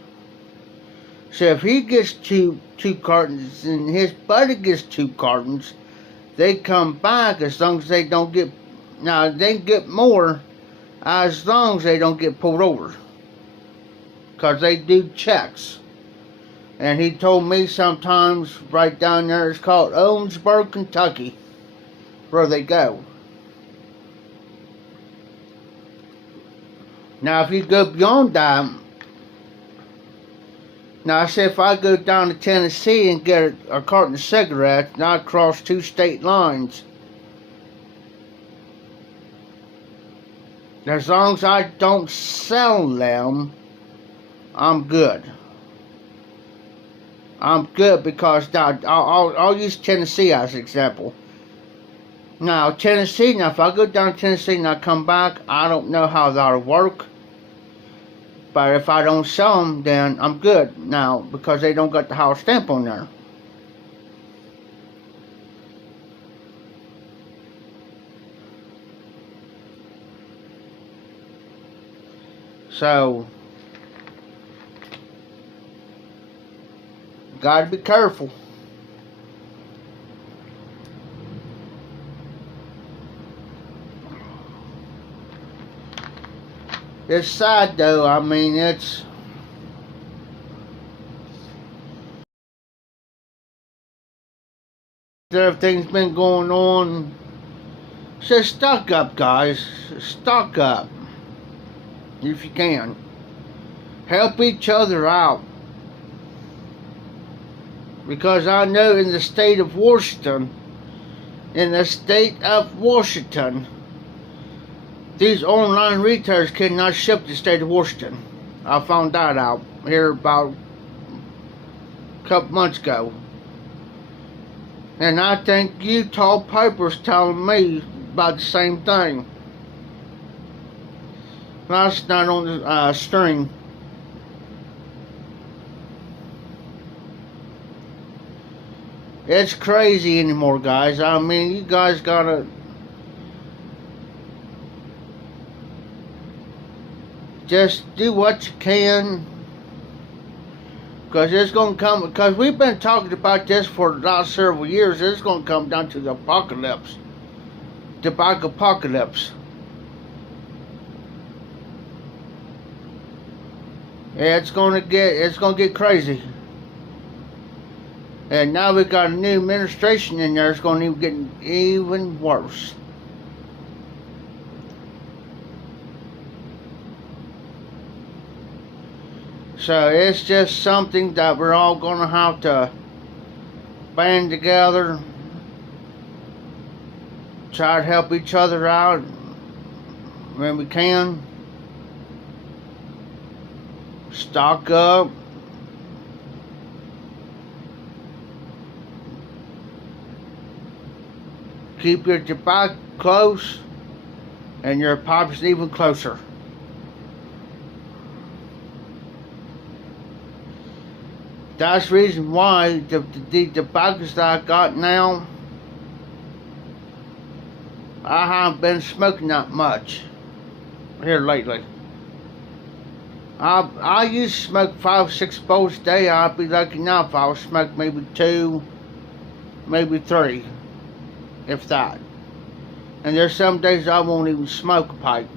So if he gets two cartons and his buddy gets 2 cartons, they come back as long as they don't get. Now they can get more as long as they don't get pulled over, because they do checks. And he told me sometimes right down there, it's called Owensboro, Kentucky, where they go. Now if you go beyond that, now I said if I go down to Tennessee and get a carton of cigarettes and I cross 2 state lines, as long as I don't sell them, I'm good. I'm good because now I'll use Tennessee as an example. Now Tennessee, now if I go down to Tennessee and I come back, I don't know how that'll work. But if I don't sell them, then I'm good now because they don't got the house stamp on there. So, gotta be careful. It's sad though, I mean everything's been going on. So stock up, guys. Stock up. If you can. Help each other out. Because I know in the state of Washington, these online retailers cannot ship to the state of Washington. I found that out here about a couple months ago. And I think Utah Piper's telling me about the same thing. That's not on the string. It's crazy anymore, guys. I mean, you guys gotta just do what you can, because it's gonna come. Because we've been talking about this for the last several years. It's gonna come down to the apocalypse, tobacco apocalypse. It's gonna get crazy. And now we got a new administration in there. It's going to get even worse. So it's just something that we're all going to have to band together, try to help each other out when we can, stock up. Keep your tobacco close and your pipes even closer. That's the reason why the tobaccos that I got now, I haven't been smoking that much here lately. I used to smoke 5-6 bowls a day. I'd be lucky now if I would smoke maybe 2, maybe 3, if that. And there's some days I won't even smoke a pipe.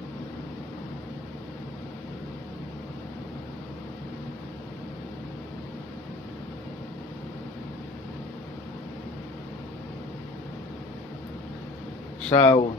So,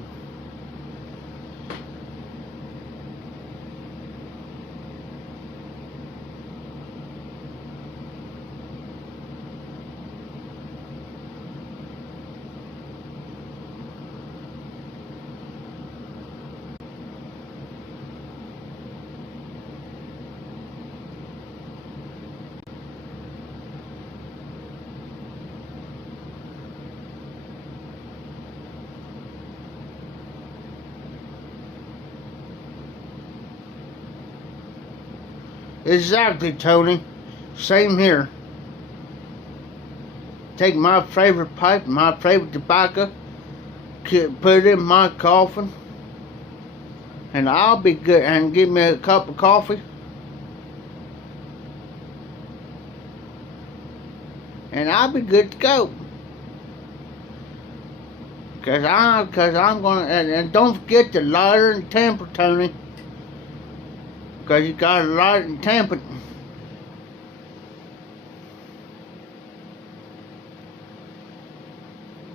exactly, Tony. Same here. Take my favorite pipe, my favorite tobacco, put it in my coffin, and I'll be good. And give me a cup of coffee, and I'll be good to go. Cause I'm gonna, and don't forget the lighter and tamper, Tony. Cause you gotta light and tamper.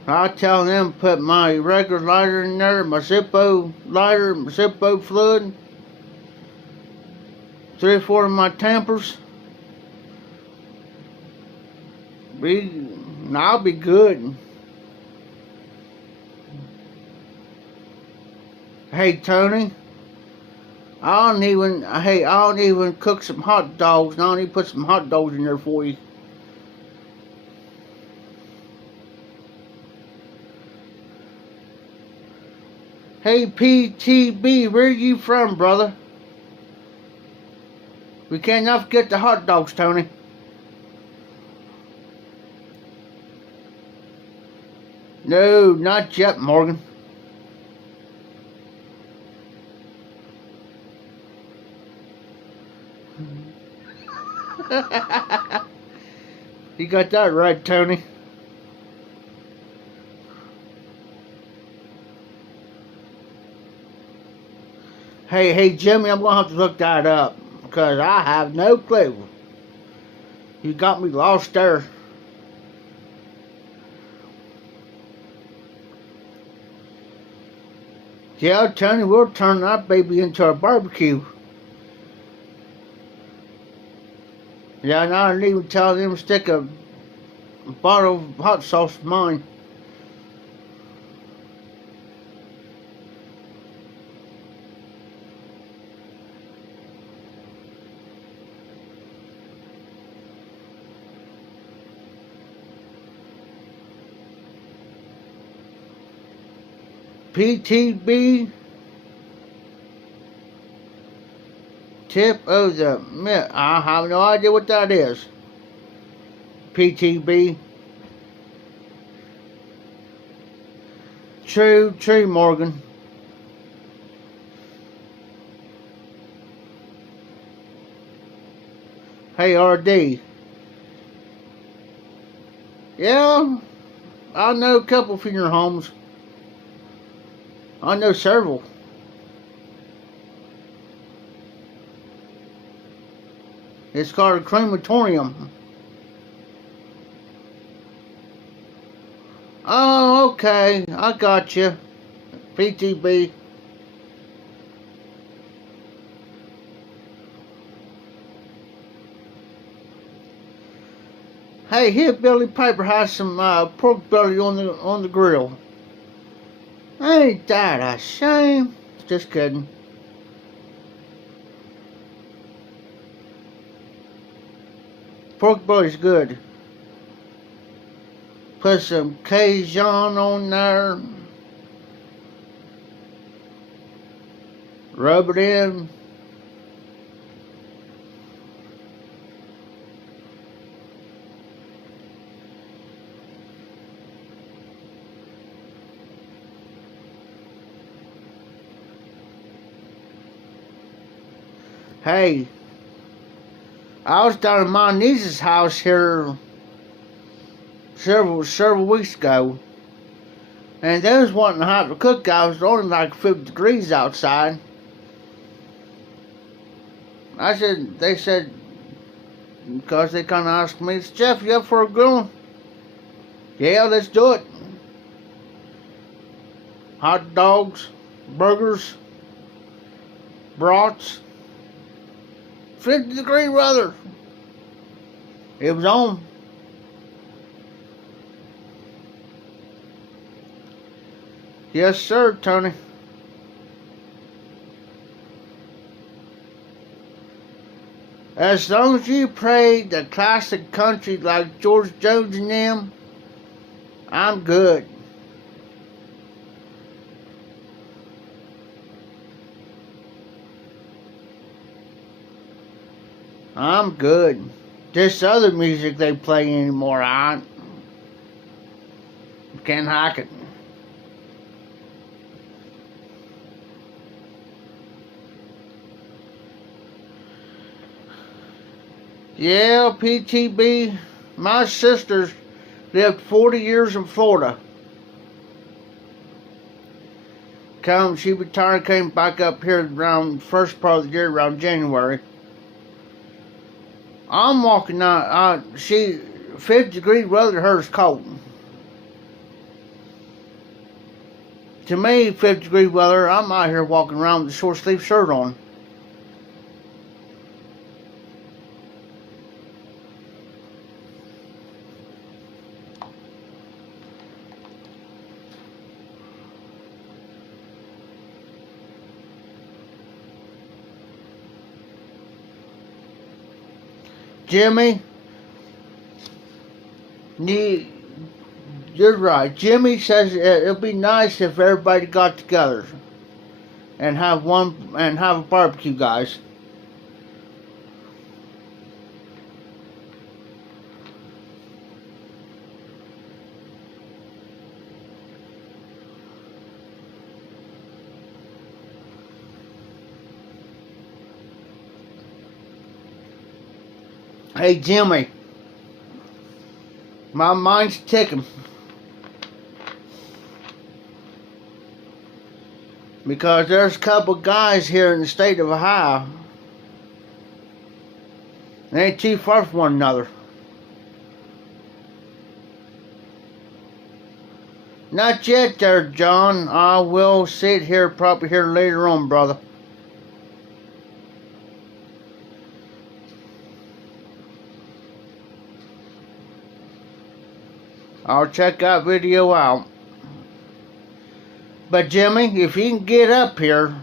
I tell them put my regular lighter in there, my Zippo lighter, my Zippo fluid, 3 or 4 of my tampers. I'll be good. Hey Tony, I don't even cook some hot dogs. And I don't even put some hot dogs in there for you. Hey PTB, where you from, brother? We cannot forget the hot dogs, Tony. No, not yet, Morgan. You got that right, Tony. Hey, Jimmy, I'm gonna have to look that up because I have no clue. You got me lost there. Yeah, Tony, we'll turn that baby into a barbecue. Yeah, and I didn't even tell them to stick a bottle of hot sauce in mine. PTB, tip of the mint. I have no idea what that is. PTB. True, Morgan. Hey, RD. Yeah, I know a couple funeral homes. I know several. It's called a crematorium. Oh, okay. I got you. PTB. Hey, here Billy Piper has some pork belly on the grill. Ain't that a shame? Just kidding. Pork belly's good. Put some Cajun on there. Rub it in. Hey, I was down at my niece's house here several weeks ago, and they was wanting to have a cookout. It was only like 50 degrees outside. They said, because they kind of asked me, Jeff, you up for a grill? Yeah, let's do it. Hot dogs, burgers, brats, 50-degree weather. It was on. Yes, sir, Tony. As long as you play the classic country like George Jones and them, I'm good. I'm good. This other music they play anymore, I can't hack it. Yeah, PTB, my sister lived 40 years in Florida. She retired, came back up here around the first part of the year, around January. I'm walking out, 50-degree weather, hers cold. To me, 50-degree weather, I'm out here walking around with a short sleeve shirt on. Jimmy, you're right. Jimmy says it'd be nice if everybody got together and have a barbecue, guys. Hey, Jimmy, my mind's ticking. Because there's a couple guys here in the state of Ohio. They ain't too far from one another. Not yet there, John. I will sit here probably here later on, brother. I'll check that video out. But Jimmy, if you can get up here,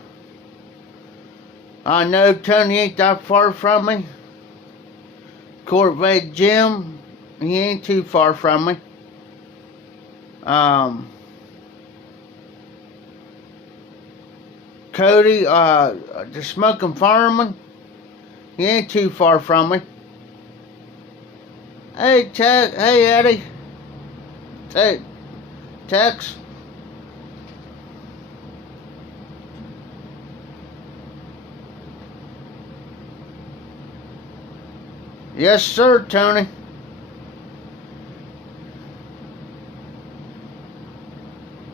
I know Tony ain't that far from me. Corvette Jim, he ain't too far from me. Cody, the smoking fireman, he ain't too far from me. Hey, hey Eddie. Hey, Tex. Yes, sir, Tony.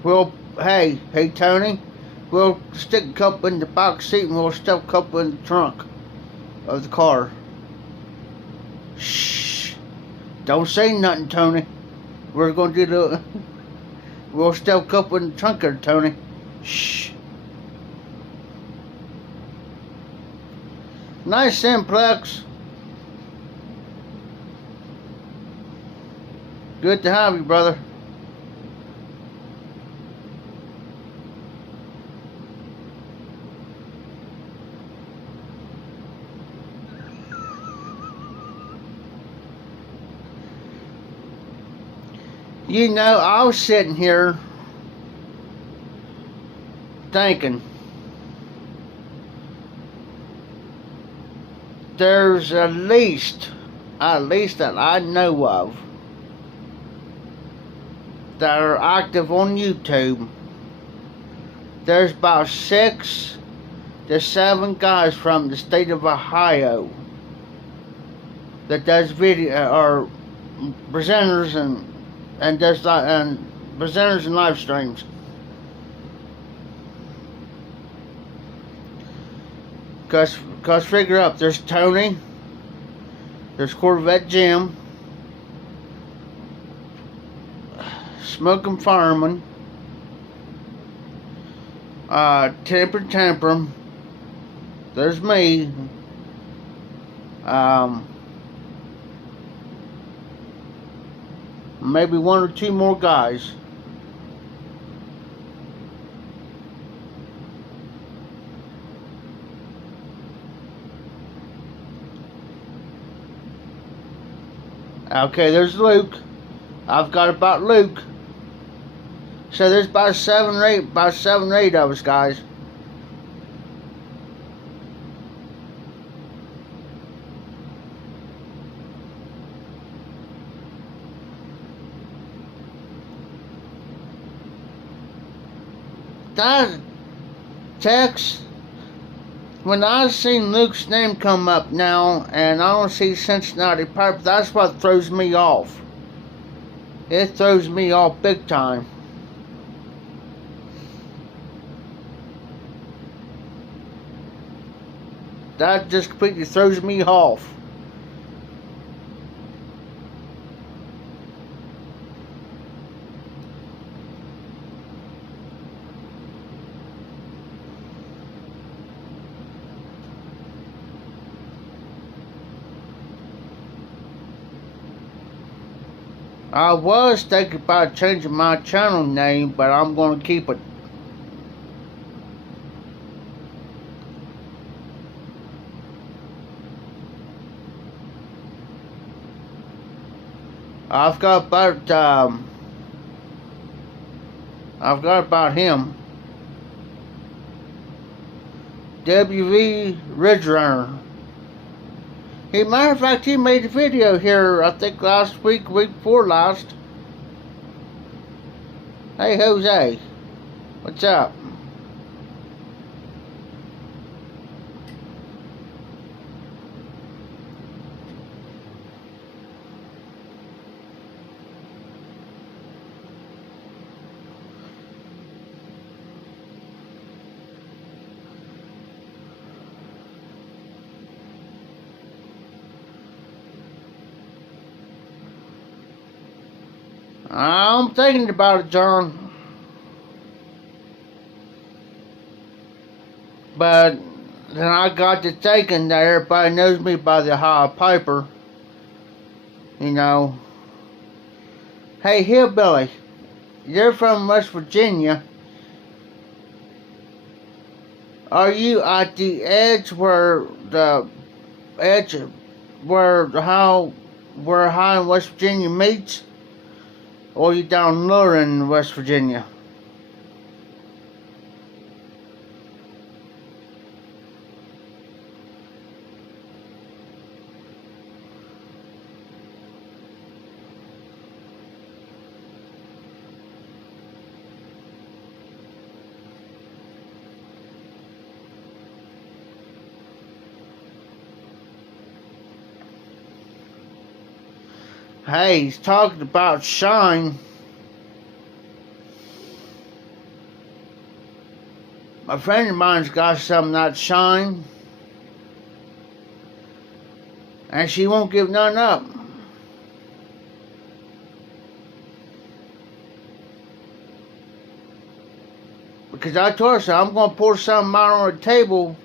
Well, hey, Tony. We'll stick a couple in the back seat and we'll stuff a couple in the trunk of the car. Shh. Don't say nothing, Tony. We're going to do we'll stuff a couple in the trunk there, Tony. Shh. Nice simplex. Good to have you, brother. You know, I was sitting here thinking, there's at least that I know of, that are active on YouTube. There's about 6 There's 7 guys from the state of Ohio that does video or presenters and does and presenters and live streams. Cause figure up, there's Tony, there's Corvette Jim, Smoking Fireman, Temper Tantrum, there's me, maybe 1 or 2 more guys. Okay, there's Luke. I've got about Luke. So there's about 7 or 8 of us, guys. That text, when I seen Luke's name come up now, and I don't see Cincinnati Piper, that's what throws me off. It throws me off big time. That just completely throws me off. I was thinking about changing my channel name, but I'm going to keep it. I've got about him. WV Ridge Runner. Matter of fact, he made a video here, I think last week before last. Hey Jose, what's up? I'm thinking about it, John. But then I got to thinking that everybody knows me by the Ohio Piper. You know. Hey, Hillbilly, you're from West Virginia. Are you at the edge where Ohio and West Virginia meets? Or you down lower in West Virginia? Hey, he's talking about shine. A friend of mine's got some that shine, and she won't give none up. Because I told her, so I'm going to pour something out on the table,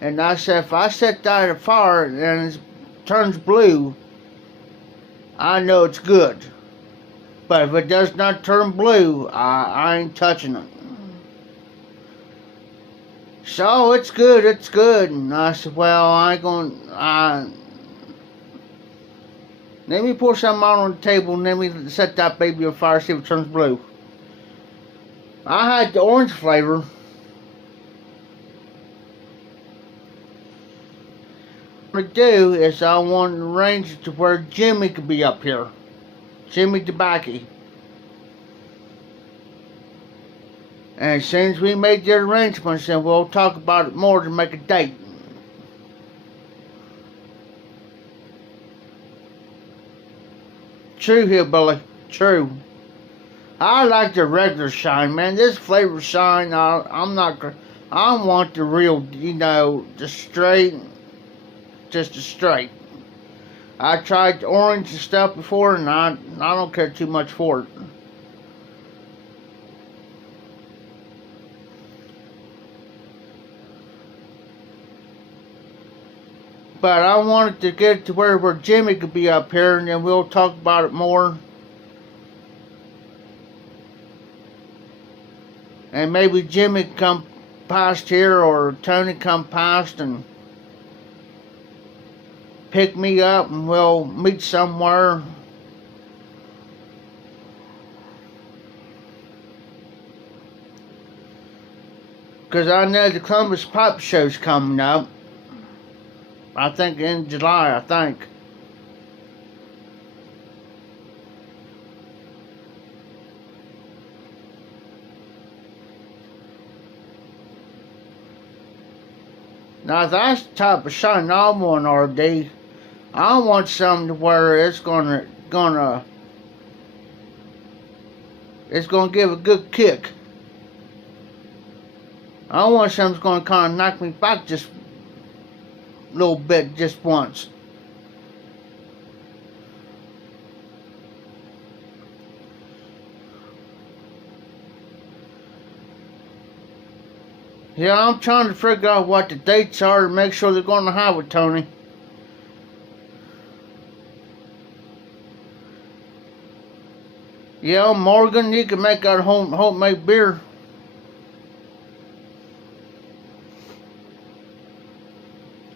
and I said, if I set that at fire and it turns blue, I know it's good. But if it does not turn blue, I ain't touching it. So, it's good. And I said, well, I ain't gonna, let me pour something out on the table and let me set that baby on fire, see if it turns blue. I had the orange flavor. What I do is I want to arrange it to where Jimmy could be up here. Jimmy Tobacco. And as soon as we made the arrangements, then we'll talk about it more to make a date. True, Hillbilly. True. I like the regular shine, man. This flavor shine, I'm not. I want the real, the straight, just the straight. I tried the orange and stuff before, and I don't care too much for it. But I wanted to get it to where Jimmy could be up here, and then we'll talk about it more. And maybe Jimmy come past here, or Tony come past and pick me up, and we'll meet somewhere. Because I know the Columbus Pipe Show's coming up. I think in July, I think. Now that's the type of shine I want, RD. I want something where it's gonna give a good kick. I want something that's gonna kind of knock me back just a little bit, just once. Yeah, I'm trying to figure out what the dates are to make sure they're going to have it, Tony. Yeah, Morgan, you can make our homemade beer.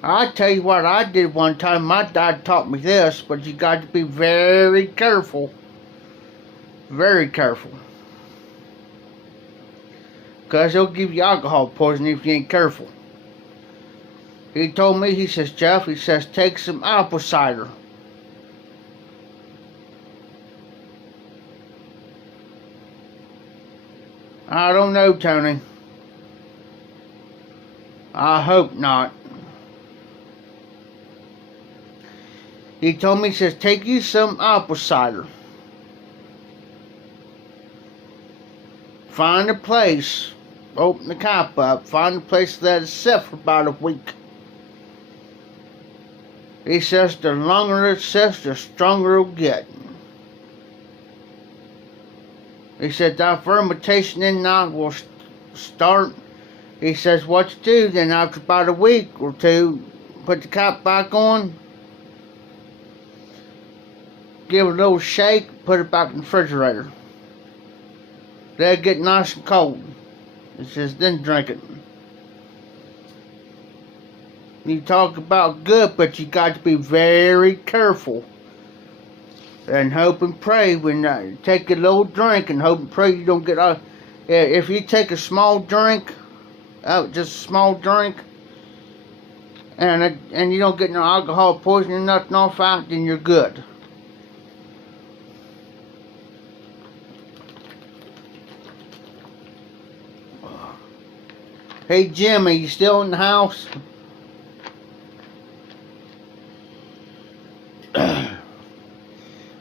I tell you what I did one time. My dad taught me this, but you got to be very careful. Very careful. Because he'll give you alcohol poisoning if you ain't careful. He told me, he says, Jeff, he says, take some apple cider. I don't know, Tony. I hope not. He told me, he says, take you some apple cider. Find a place, open the cap up, find a place that is set for about a week. He says, the longer it sits, the stronger it'll get. He said, that fermentation in that will start. He says, what you do, then after about a week or two, put the cap back on, give it a little shake, put it back in the refrigerator. Let it get nice and cold. It says, then drink it. You talk about good, but you got to be very careful. And hope and pray when you take a little drink, and hope and pray you don't get out. If you take a small drink, just a small drink, and you don't get no alcohol poisoning, nothing off out, then you're good. Hey Jim, are you still in the house?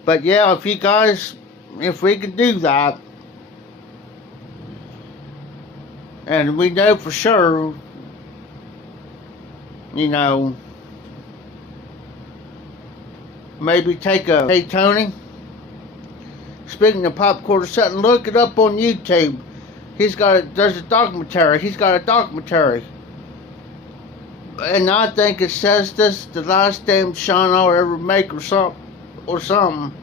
But yeah, if we could do that, and we know for sure, maybe hey Tony, speaking of popcorn or something, look it up on YouTube. There's a documentary. He's got a documentary. And I think it says this, the last damn shine I'll ever make or something.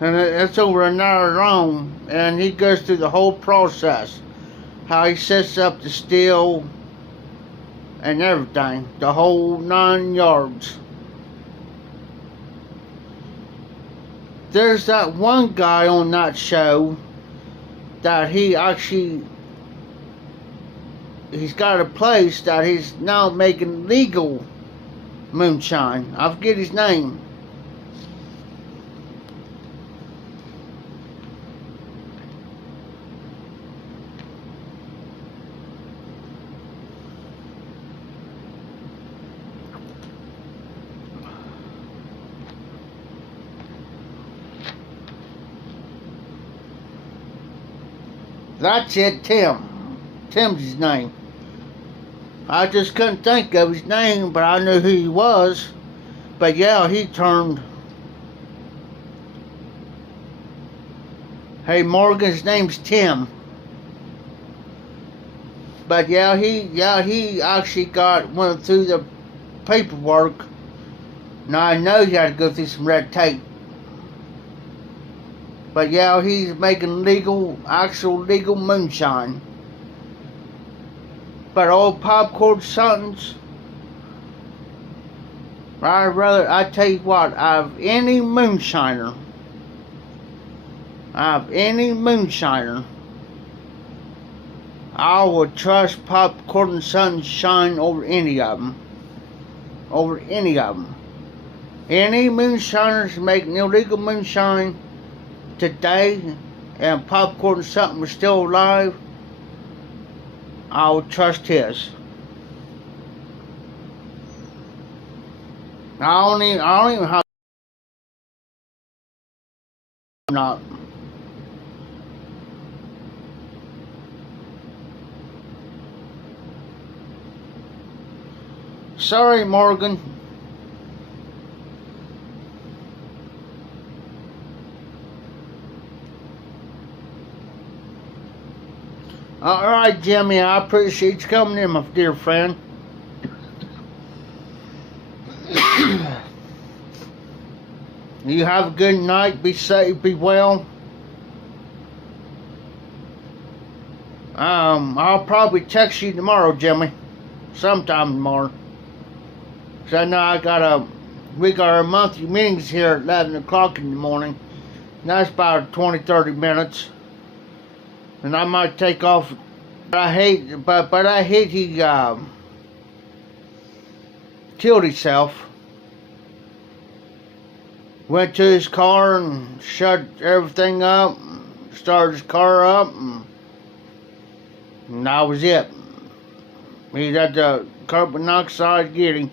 And it's over an hour long. And he goes through the whole process. How he sets up the steel and everything. The whole 9 yards. There's that one guy on that show that he's got a place that he's now making legal moonshine. I forget his name. That's it, Tim. Tim's his name. I just couldn't think of his name, but I knew who he was. But yeah, he turned. Hey, Morgan, his name's Tim. But yeah, he actually went through the paperwork. Now I know he had to go through some red tape. But yeah, he's making actual legal moonshine. But old Popcorn Sons, I tell you what, out of any moonshiner, I would trust Popcorn Sons shine over any of them. Any moonshiners making illegal moonshine today, and Popcorn Something was still alive, I would trust his. I don't even have not. Sorry, Morgan. Alright, Jimmy, I appreciate you coming in, my dear friend. You have a good night. Be safe, be well. I'll probably text you tomorrow, Jimmy. Sometime tomorrow. So I know we got our monthly meetings here at 11 o'clock in the morning. And that's about 20-30 minutes. And I might take off. But I hate he killed himself. Went to his car and shut everything up. Started his car up. And that was it. He let the carbon monoxide get him.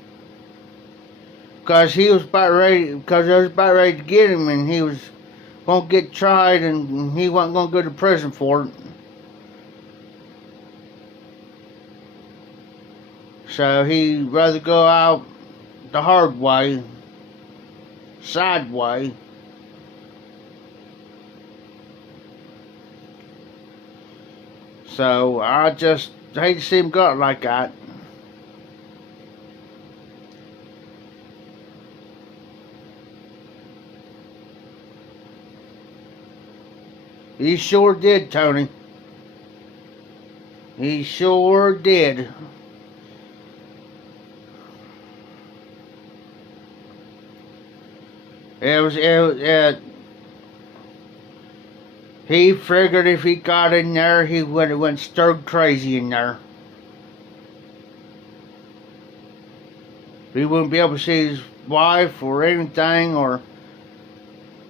Because I was about ready to get him, and he was going to get tried, and he wasn't going to go to prison for it. So he'd rather go out the hard way, side way. So I just hate to see him go out like that. He sure did, Tony. He sure did. He figured if he got in there, he would have went stir crazy in there. He wouldn't be able to see his wife or anything, or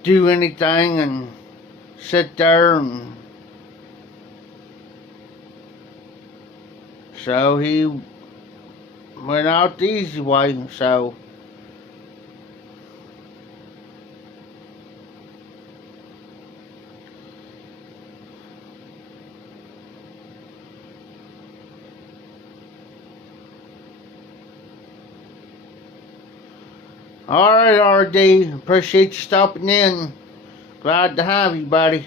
do anything, and sit there, and so he went out the easy way. So alright, RD, appreciate you stopping in. Glad to have you, buddy.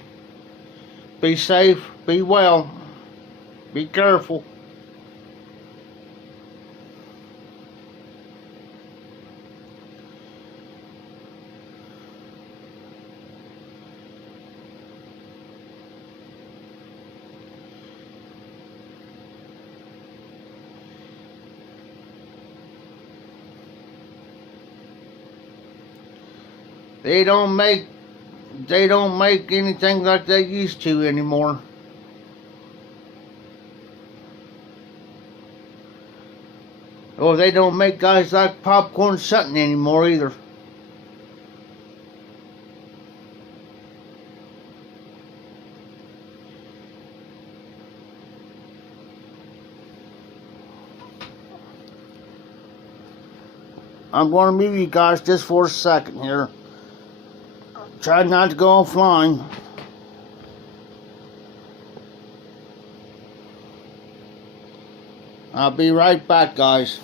Be safe, be well, be careful. They don't make anything like they used to anymore. Or they don't make guys like Popcorn Something anymore either. I'm going to mute you guys just for a second here. Try not to go offline. I'll be right back, guys.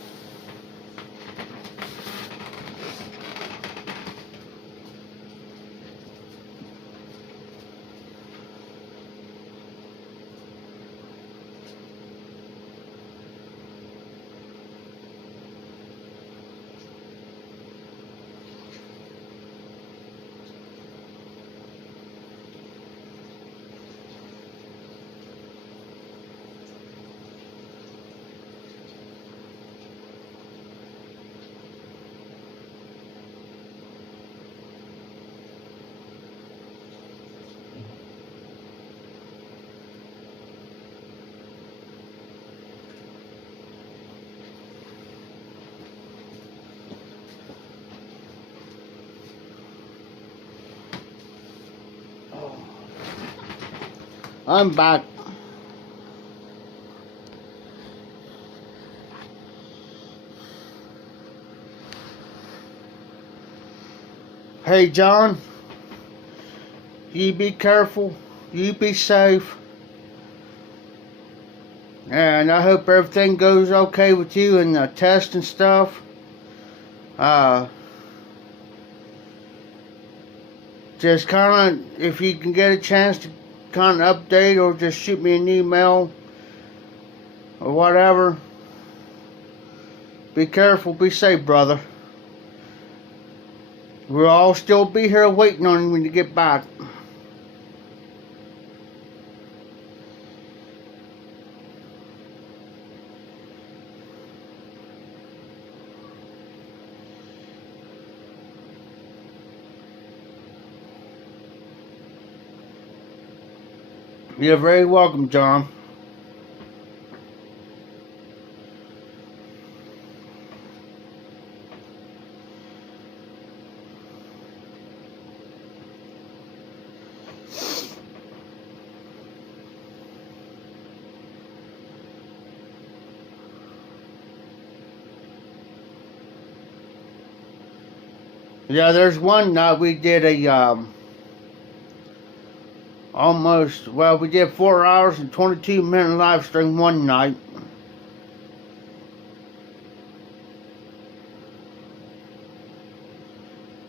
I'm back. Hey, John, you be careful, you be safe, and I hope everything goes okay with you and the test and stuff. Just kind of, if you can get a chance to kind of update or just shoot me an email or whatever. Be careful, be safe, brother. We'll all still be here waiting on you when you get back. You're very welcome, John. Yeah, there's one night we did a we did 4 hours and 22-minute live stream one night.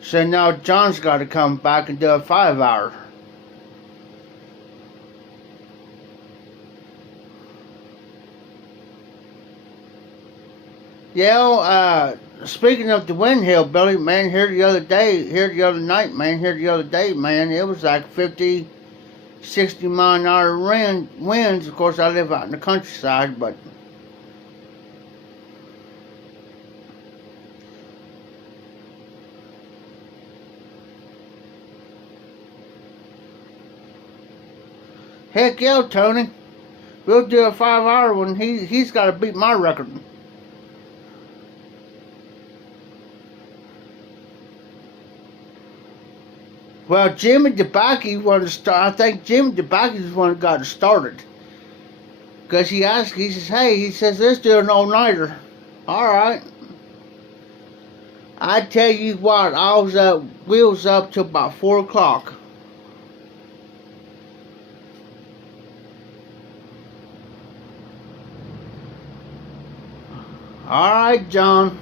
So now John's got to come back and do a 5 hour. Yeah, speaking of the wind hill, Billy, man, here the other night, man, it was like 50, 60 mile an hour winds. Of course, I live out in the countryside, but heck yeah, Tony. We'll do a 5 hour one. He's got to beat my record. Well, Jimmy DeBacke wanted to start. I think Jimmy DeBacke's the one that got it started. Because he asked, he says, let's do an all-nighter. Alright. I tell you what, I was up, wheels up till about 4 o'clock. Alright, John.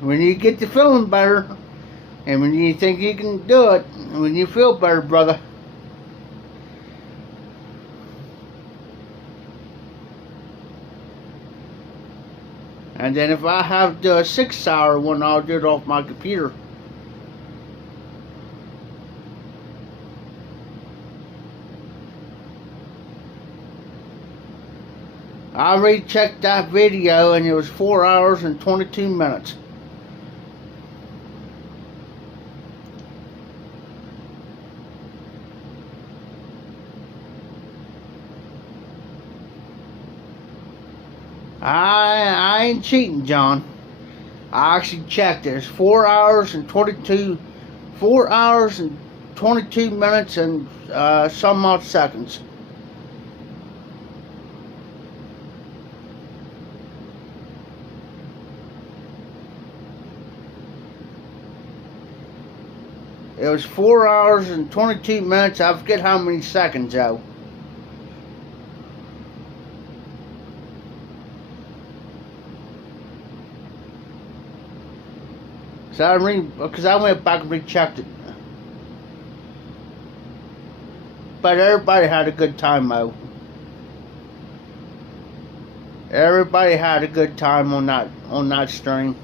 When you get to feeling better, and when you think you can do it, and when you feel better, brother. And then if I have to do a 6 hour one, I'll do it off my computer. I rechecked that video and it was 4 hours and 22 minutes. I ain't cheating, John. I actually checked it. It's 4 hours and 22 minutes and some odd seconds. It was 4 hours and 22 minutes. I forget how many seconds though. So because I went back and rechecked it. But everybody had a good time though. Everybody had a good time on that stream.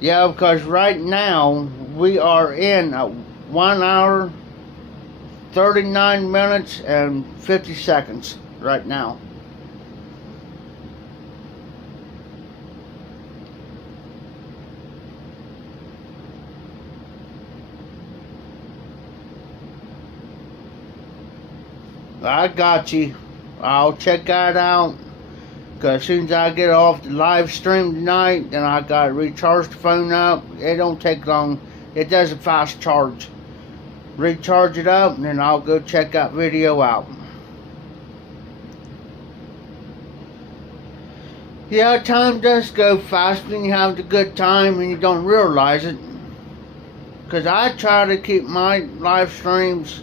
Yeah, because right now we are in 1 hour, 39 minutes, and 50 seconds right now. I got you. I'll check that out. Because as soon as I get off the live stream tonight, then I got to recharge the phone up. It don't take long. It does a fast charge. Recharge it up, and then I'll go check that video out. Yeah, time does go fast when you have a good time and you don't realize it. Because I try to keep my live streams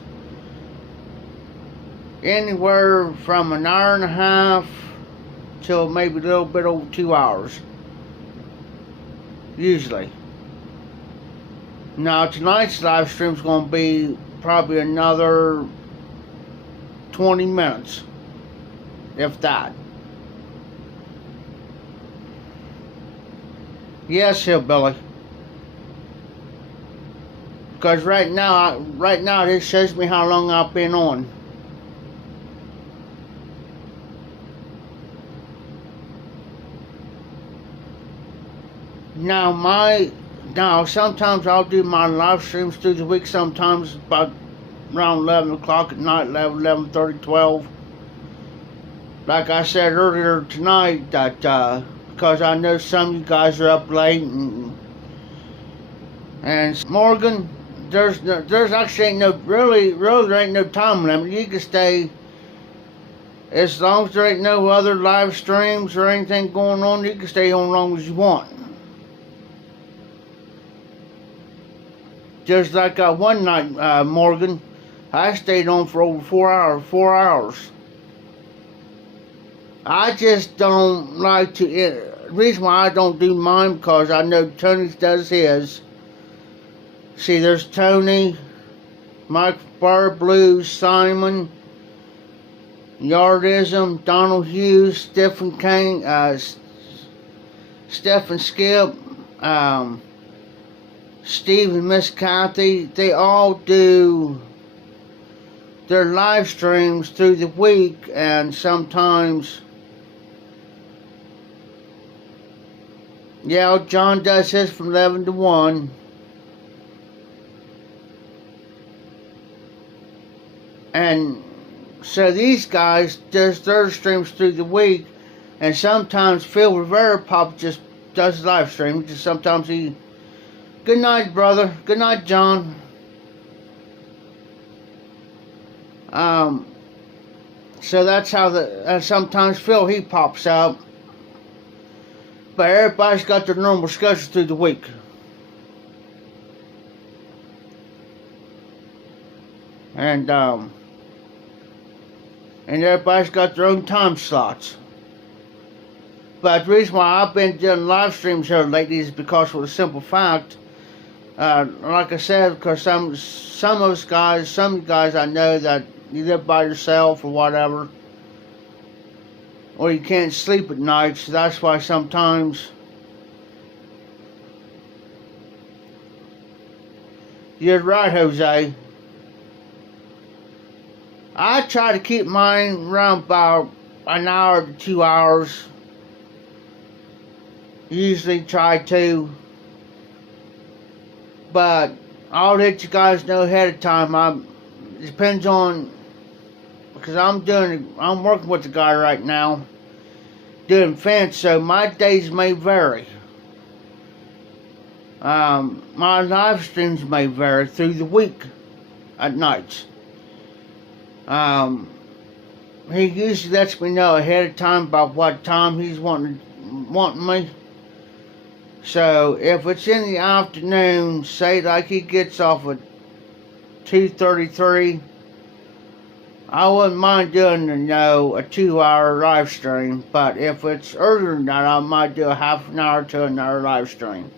anywhere from an hour and a half till maybe a little bit over 2 hours. Usually. Now tonight's live stream is going to be probably another 20 minutes. If that. Yes, Hillbilly. Because right now this shows me how long I've been on. Now sometimes I'll do my live streams through the week, sometimes about around 11 o'clock at night, 11:30, 12. Like I said earlier tonight, that because I know some of you guys are up late, and Morgan, there's actually ain't really there ain't no time limit. You can stay as long as there ain't no other live streams or anything going on. You can stay on as long as you want. Just like one night, Morgan, I stayed on for over 4 hours. I just don't like to. The reason why I don't do mine because I know Tony does his. See, there's Tony, Mike Bar Blues, Simon, Yardism, Donald Hughes, Stephen King, Stephen Skip, Steve and Miss Kathy. They all do their live streams through the week, and sometimes, yeah, John does his from 11 to 1. And so these guys does their streams through the week, and sometimes Phil Rivera Pop just does his live stream. Just sometimes he. Good night, brother. Good night, John. So that's how sometimes Phil, he pops out. But everybody's got their normal schedule through the week. And everybody's got their own time slots. But the reason why I've been doing live streams here lately is because of the simple fact, like I said, because some of you guys I know that you live by yourself or whatever, or you can't sleep at night, so that's why sometimes you're right, Jose. I try to keep mine around about an hour to 2 hours. Usually try to. But I'll let you guys know ahead of time. It depends on, because I'm working with the guy right now doing fence, so my days may vary. My live streams may vary through the week at nights. He usually lets me know ahead of time about what time he's wanting me. So if it's in the afternoon, say like he gets off at 2:33. I wouldn't mind doing, a 2-hour live stream, but if it's earlier than that, I might do a half an hour to an hour live stream.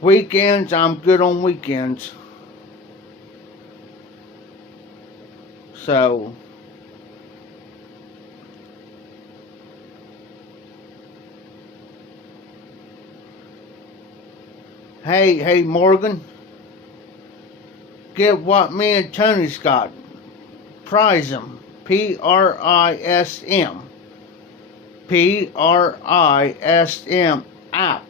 Weekends, I'm good on weekends. So, hey Morgan, get what me and Tony's got. Prism, Prism, Prism app.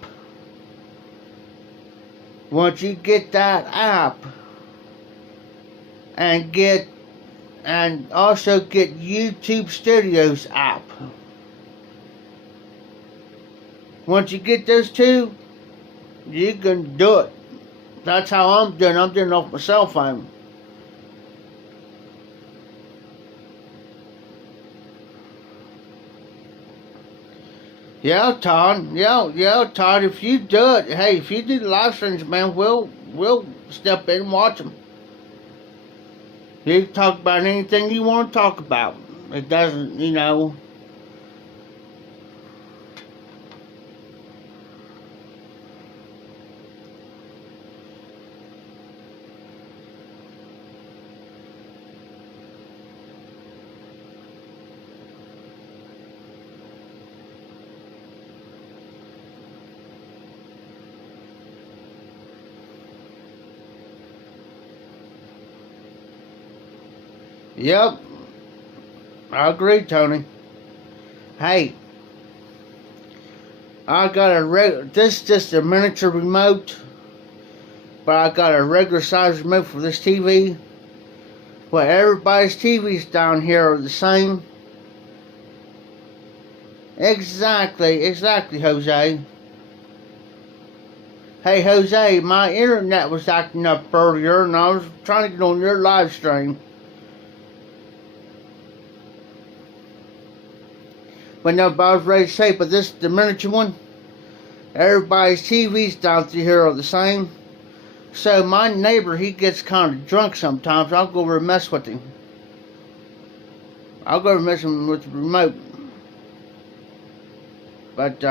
Once you get that app, and also get YouTube Studios app. Once you get those two, you can do it. That's how I'm doing. I'm doing it off my cell phone. Yeah, Todd. Yeah, Todd. If you do it, hey, if you do the live streams, man, we'll step in and watch them. You can talk about anything you want to talk about. It doesn't, Yep. I agree, Tony. Hey, I got this is just a miniature remote, but I got a regular size remote for this TV. Well, everybody's TVs down here are the same. Exactly, Jose. Hey, Jose, my internet was acting up earlier, and I was trying to get on your live stream. But no, but I was ready to say, but this, the miniature one, everybody's TVs down through here are the same. So my neighbor, he gets kind of drunk sometimes. I'll go over and mess with him. I'll go over and mess with him with the remote. But,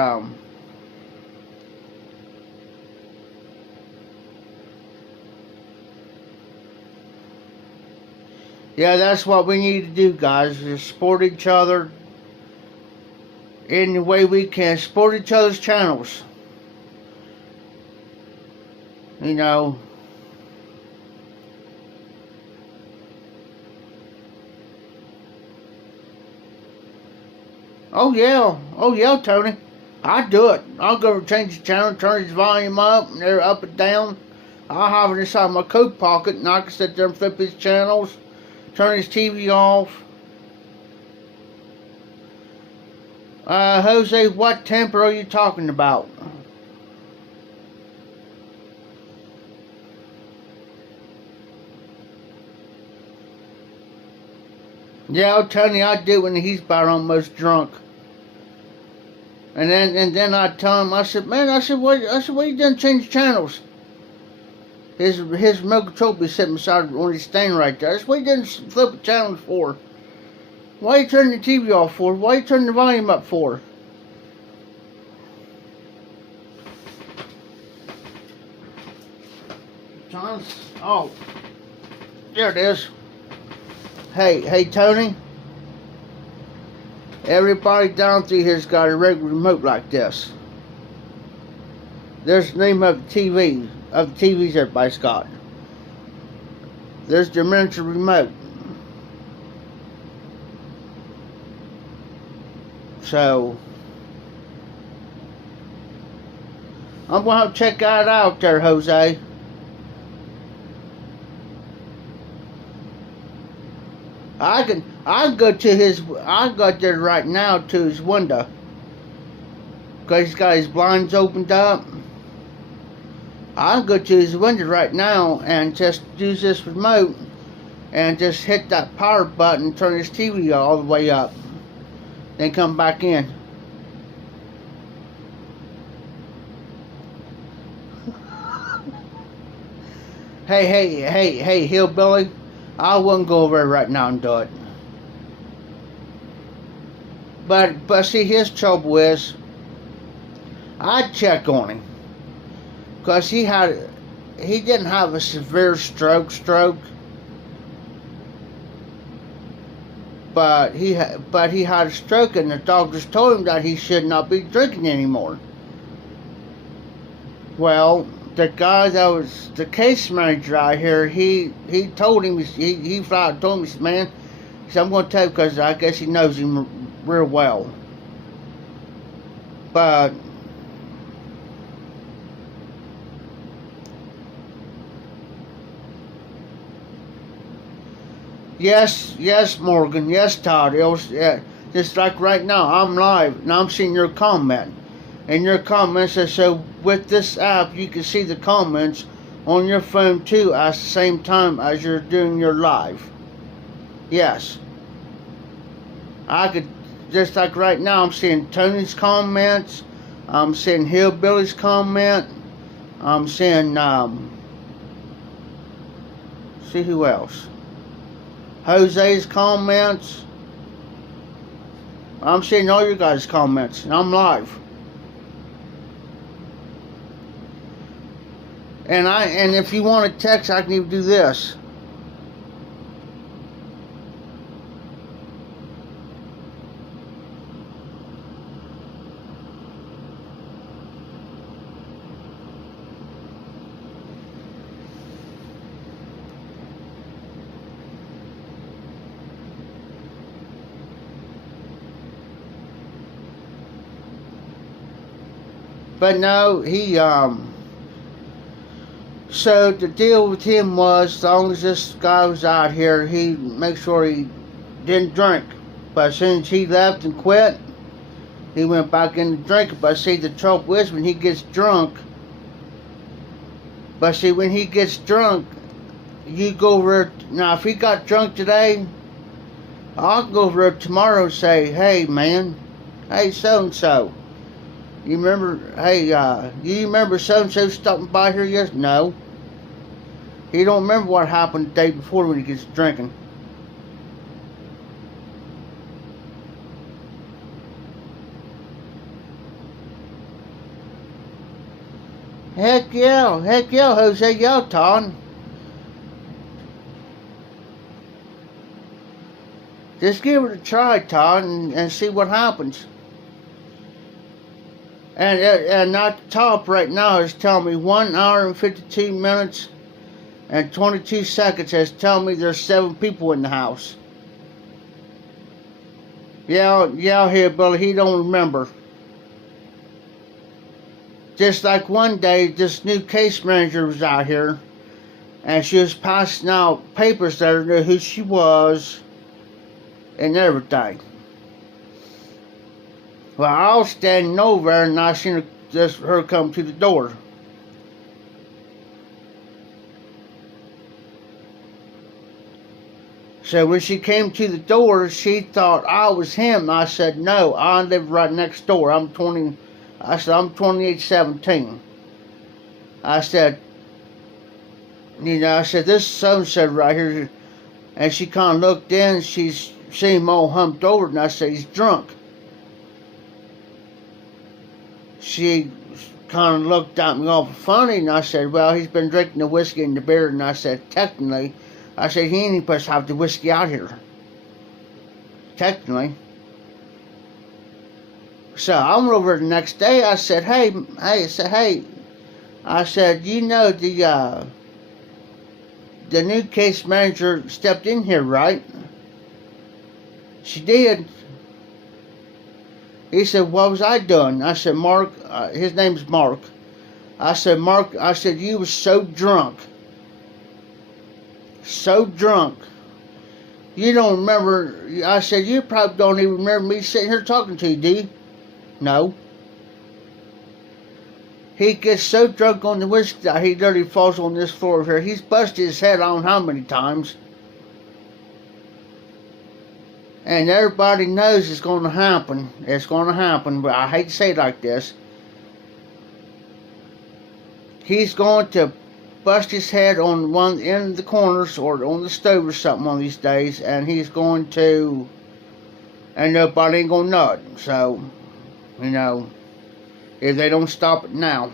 yeah, that's what we need to do, guys, is support each other in the way we can. Support each other's channels. Oh yeah, Tony. I do it. I'll go change the channel, turn his volume up, and they're up and down. I'll have it inside my coat pocket, and I can sit there and flip his channels, turn his TV off. Jose, what temper are you talking about? Yeah, Tony, I do when he's about almost drunk. And then I tell him, I said, why you didn't change channels? His remote control be sitting beside on his stand right there. That's what you didn't flip the channels for. Why you turning the TV off for? Why you turning the volume up for? Oh, there it is. Hey, Tony. Everybody down through here's got a regular remote like this. There's the name of the TV, of the TVs everybody's got. There's the miniature remote. So, I'm going to have to check that out there, Jose. I go there right now to his window. Because he's got his blinds opened up. I'll go to his window right now and just use this remote and just hit that power button, turn his TV all the way up. Then come back in. Hey, hillbilly, I wouldn't go over there right now and do it. But see, his trouble is, I'd check on him, cause he didn't have a severe stroke, but he had a stroke, and the doctors told him that he should not be drinking anymore. Well, the guy that was the case manager out here, he told him, he flat out told him, he said, man, he said, I'm going to tell you because I guess he knows him real well. But yes, Morgan, yes, Todd. It was just like right now, I'm live and I'm seeing your comment. And your comments, so with this app, you can see the comments on your phone too at the same time as you're doing your live. Yes. I could, just like right now, I'm seeing Tony's comments, I'm seeing Hillbilly's comment, I'm seeing, see who else? Jose's comments. I'm seeing all your guys' comments, and I'm live. And if you want to text, I can even do this. But no, so the deal with him was, as long as this guy was out here, he'd make sure he didn't drink. But as soon as he left and quit, he went back into drinking. But see, the trouble is when he gets drunk, you go over, now if he got drunk today, I'll go over there tomorrow and say, hey man, hey so-and-so, you remember, you remember so-and-so stopping by here yesterday? No. He don't remember what happened the day before when he gets drinking. Heck yeah, Jose, yeah, Todd. Just give it a try, Todd, and see what happens. And at the top right now is telling me 1 hour and 52 minutes and 22 seconds. Is telling me there's 7 people in the house. Yeah, here, Billy, he don't remember. Just like one day, this new case manager was out here, and she was passing out papers that knew who she was and everything. Well, I was standing over there, and I seen her come to the door. So when she came to the door, she thought I was him. I said, no, I live right next door. I'm 2817. I said, this so-and-so right here. And she kind of looked in, she's seen him all humped over, and I said, he's drunk. She kind of looked at me all funny, and I said, well, he's been drinking the whiskey and the beer. And I said, technically, he ain't supposed to have the whiskey out here. Technically. So I went over the next day. I said, hey. I said, you know the new case manager stepped in here, right? She did. He said, what was I doing? I said, Mark, his name's Mark. I said, Mark, you was so drunk. So drunk. You don't remember, I said, you probably don't even remember me sitting here talking to you, do you? No. He gets so drunk on the whiskey that he literally falls on this floor here. He's busted his head on how many times? And everybody knows it's going to happen. It's going to happen, but I hate to say it like this. He's going to bust his head on one end of the corners or on the stove or something one of these days, and he's going to, and nobody ain't gonna know it. So, you know, if they don't stop it now.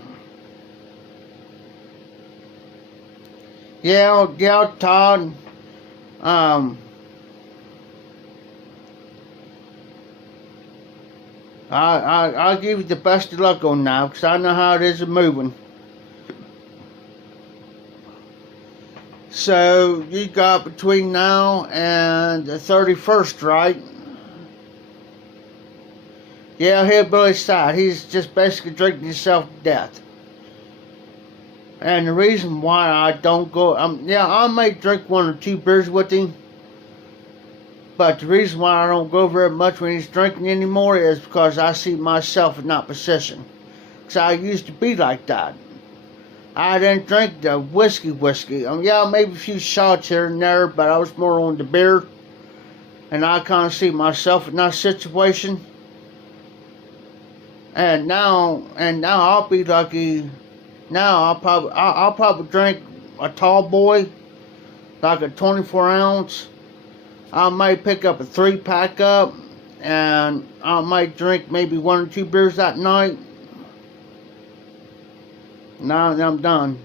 Yeah, Todd. I'll give you the best of luck on now, because I know how it is moving. So, you got between now and the 31st, right? Yeah, Hillbilly's side. He's just basically drinking himself to death. And the reason why I don't go, I may drink 1 or 2 beers with him. But the reason why I don't go very much when he's drinking anymore is because I see myself in that position. Because I used to be like that. I didn't drink the whiskey. Maybe a few shots here and there, but I was more on the beer. And I kind of see myself in that situation. And now I'll be lucky. Now I'll probably drink a tall boy, like a 24 ounce. I might pick up a 3-pack up, and I might drink maybe 1 or 2 beers that night. Now I'm done.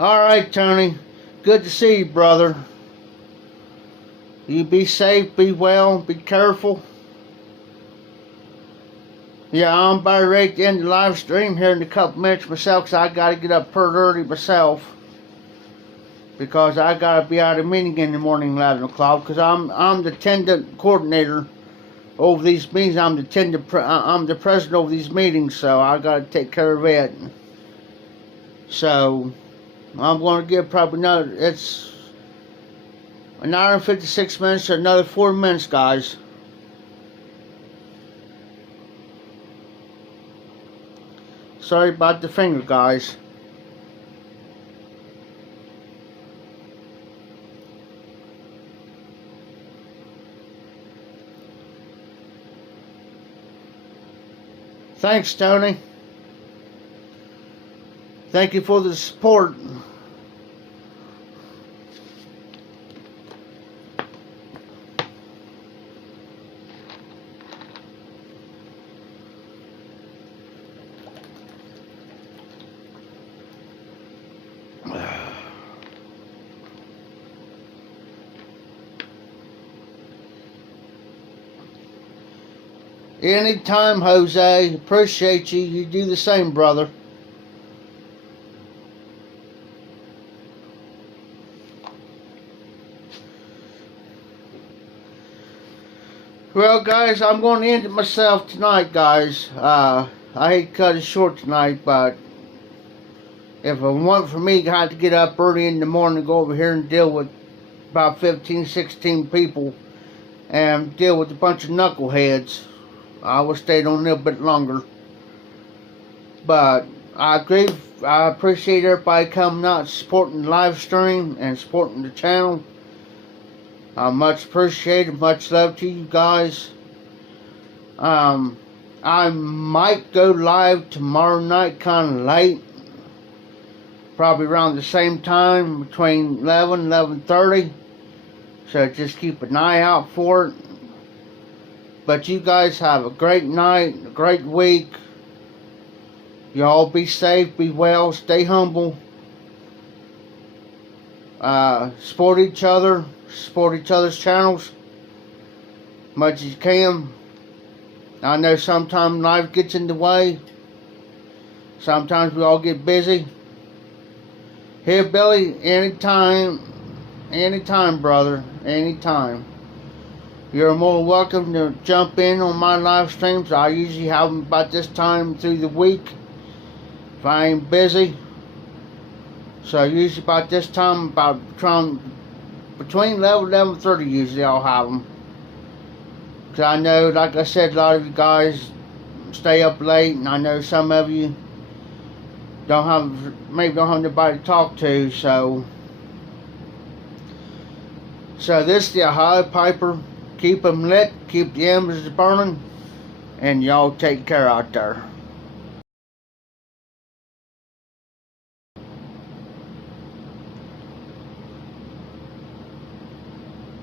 Alright, Tony. Good to see you, brother. You be safe, be well, be careful. Yeah, I'm about ready to end the live stream here in a couple minutes myself, because I got to get up pretty early myself. Because I got to be out of meeting in the morning 11 o'clock, because I'm the attendant coordinator over these meetings. I'm the president over these meetings, so I got to take care of it. So I'm going to give probably it's an hour and 56 minutes to another 4 minutes, guys. Sorry about the finger, guys. Thanks, Tony. Thank you for the support. Anytime, Jose. Appreciate you. You do the same, brother. Well, guys, I'm going to end it myself tonight, guys. I hate to cut it short tonight, but if it weren't for me, I had to get up early in the morning to go over here and deal with about 15, 16 people and deal with a bunch of knuckleheads, I would stay on a little bit longer. But I appreciate everybody coming out, supporting the live stream and supporting the channel. I much appreciate it. Much love to you guys. I might go live tomorrow night kind of late. Probably around the same time, between 11 and 11:30. So just keep an eye out for it. But you guys have a great night, a great week. Y'all be safe, be well, stay humble. Support each other, support each other's channels much as you can. I know sometimes life gets in the way. Sometimes we all get busy. Here, Billy, anytime, brother, anytime. You're more welcome to jump in on my live streams. I usually have them about this time through the week if I ain't busy. So usually about this time, between 11 and 11:30 usually I'll have them. Because I know, like I said, a lot of you guys stay up late, and I know some of you maybe don't have nobody to talk to, so this is the Ohio Piper. Keep them lit, keep the embers burning, and y'all take care out there.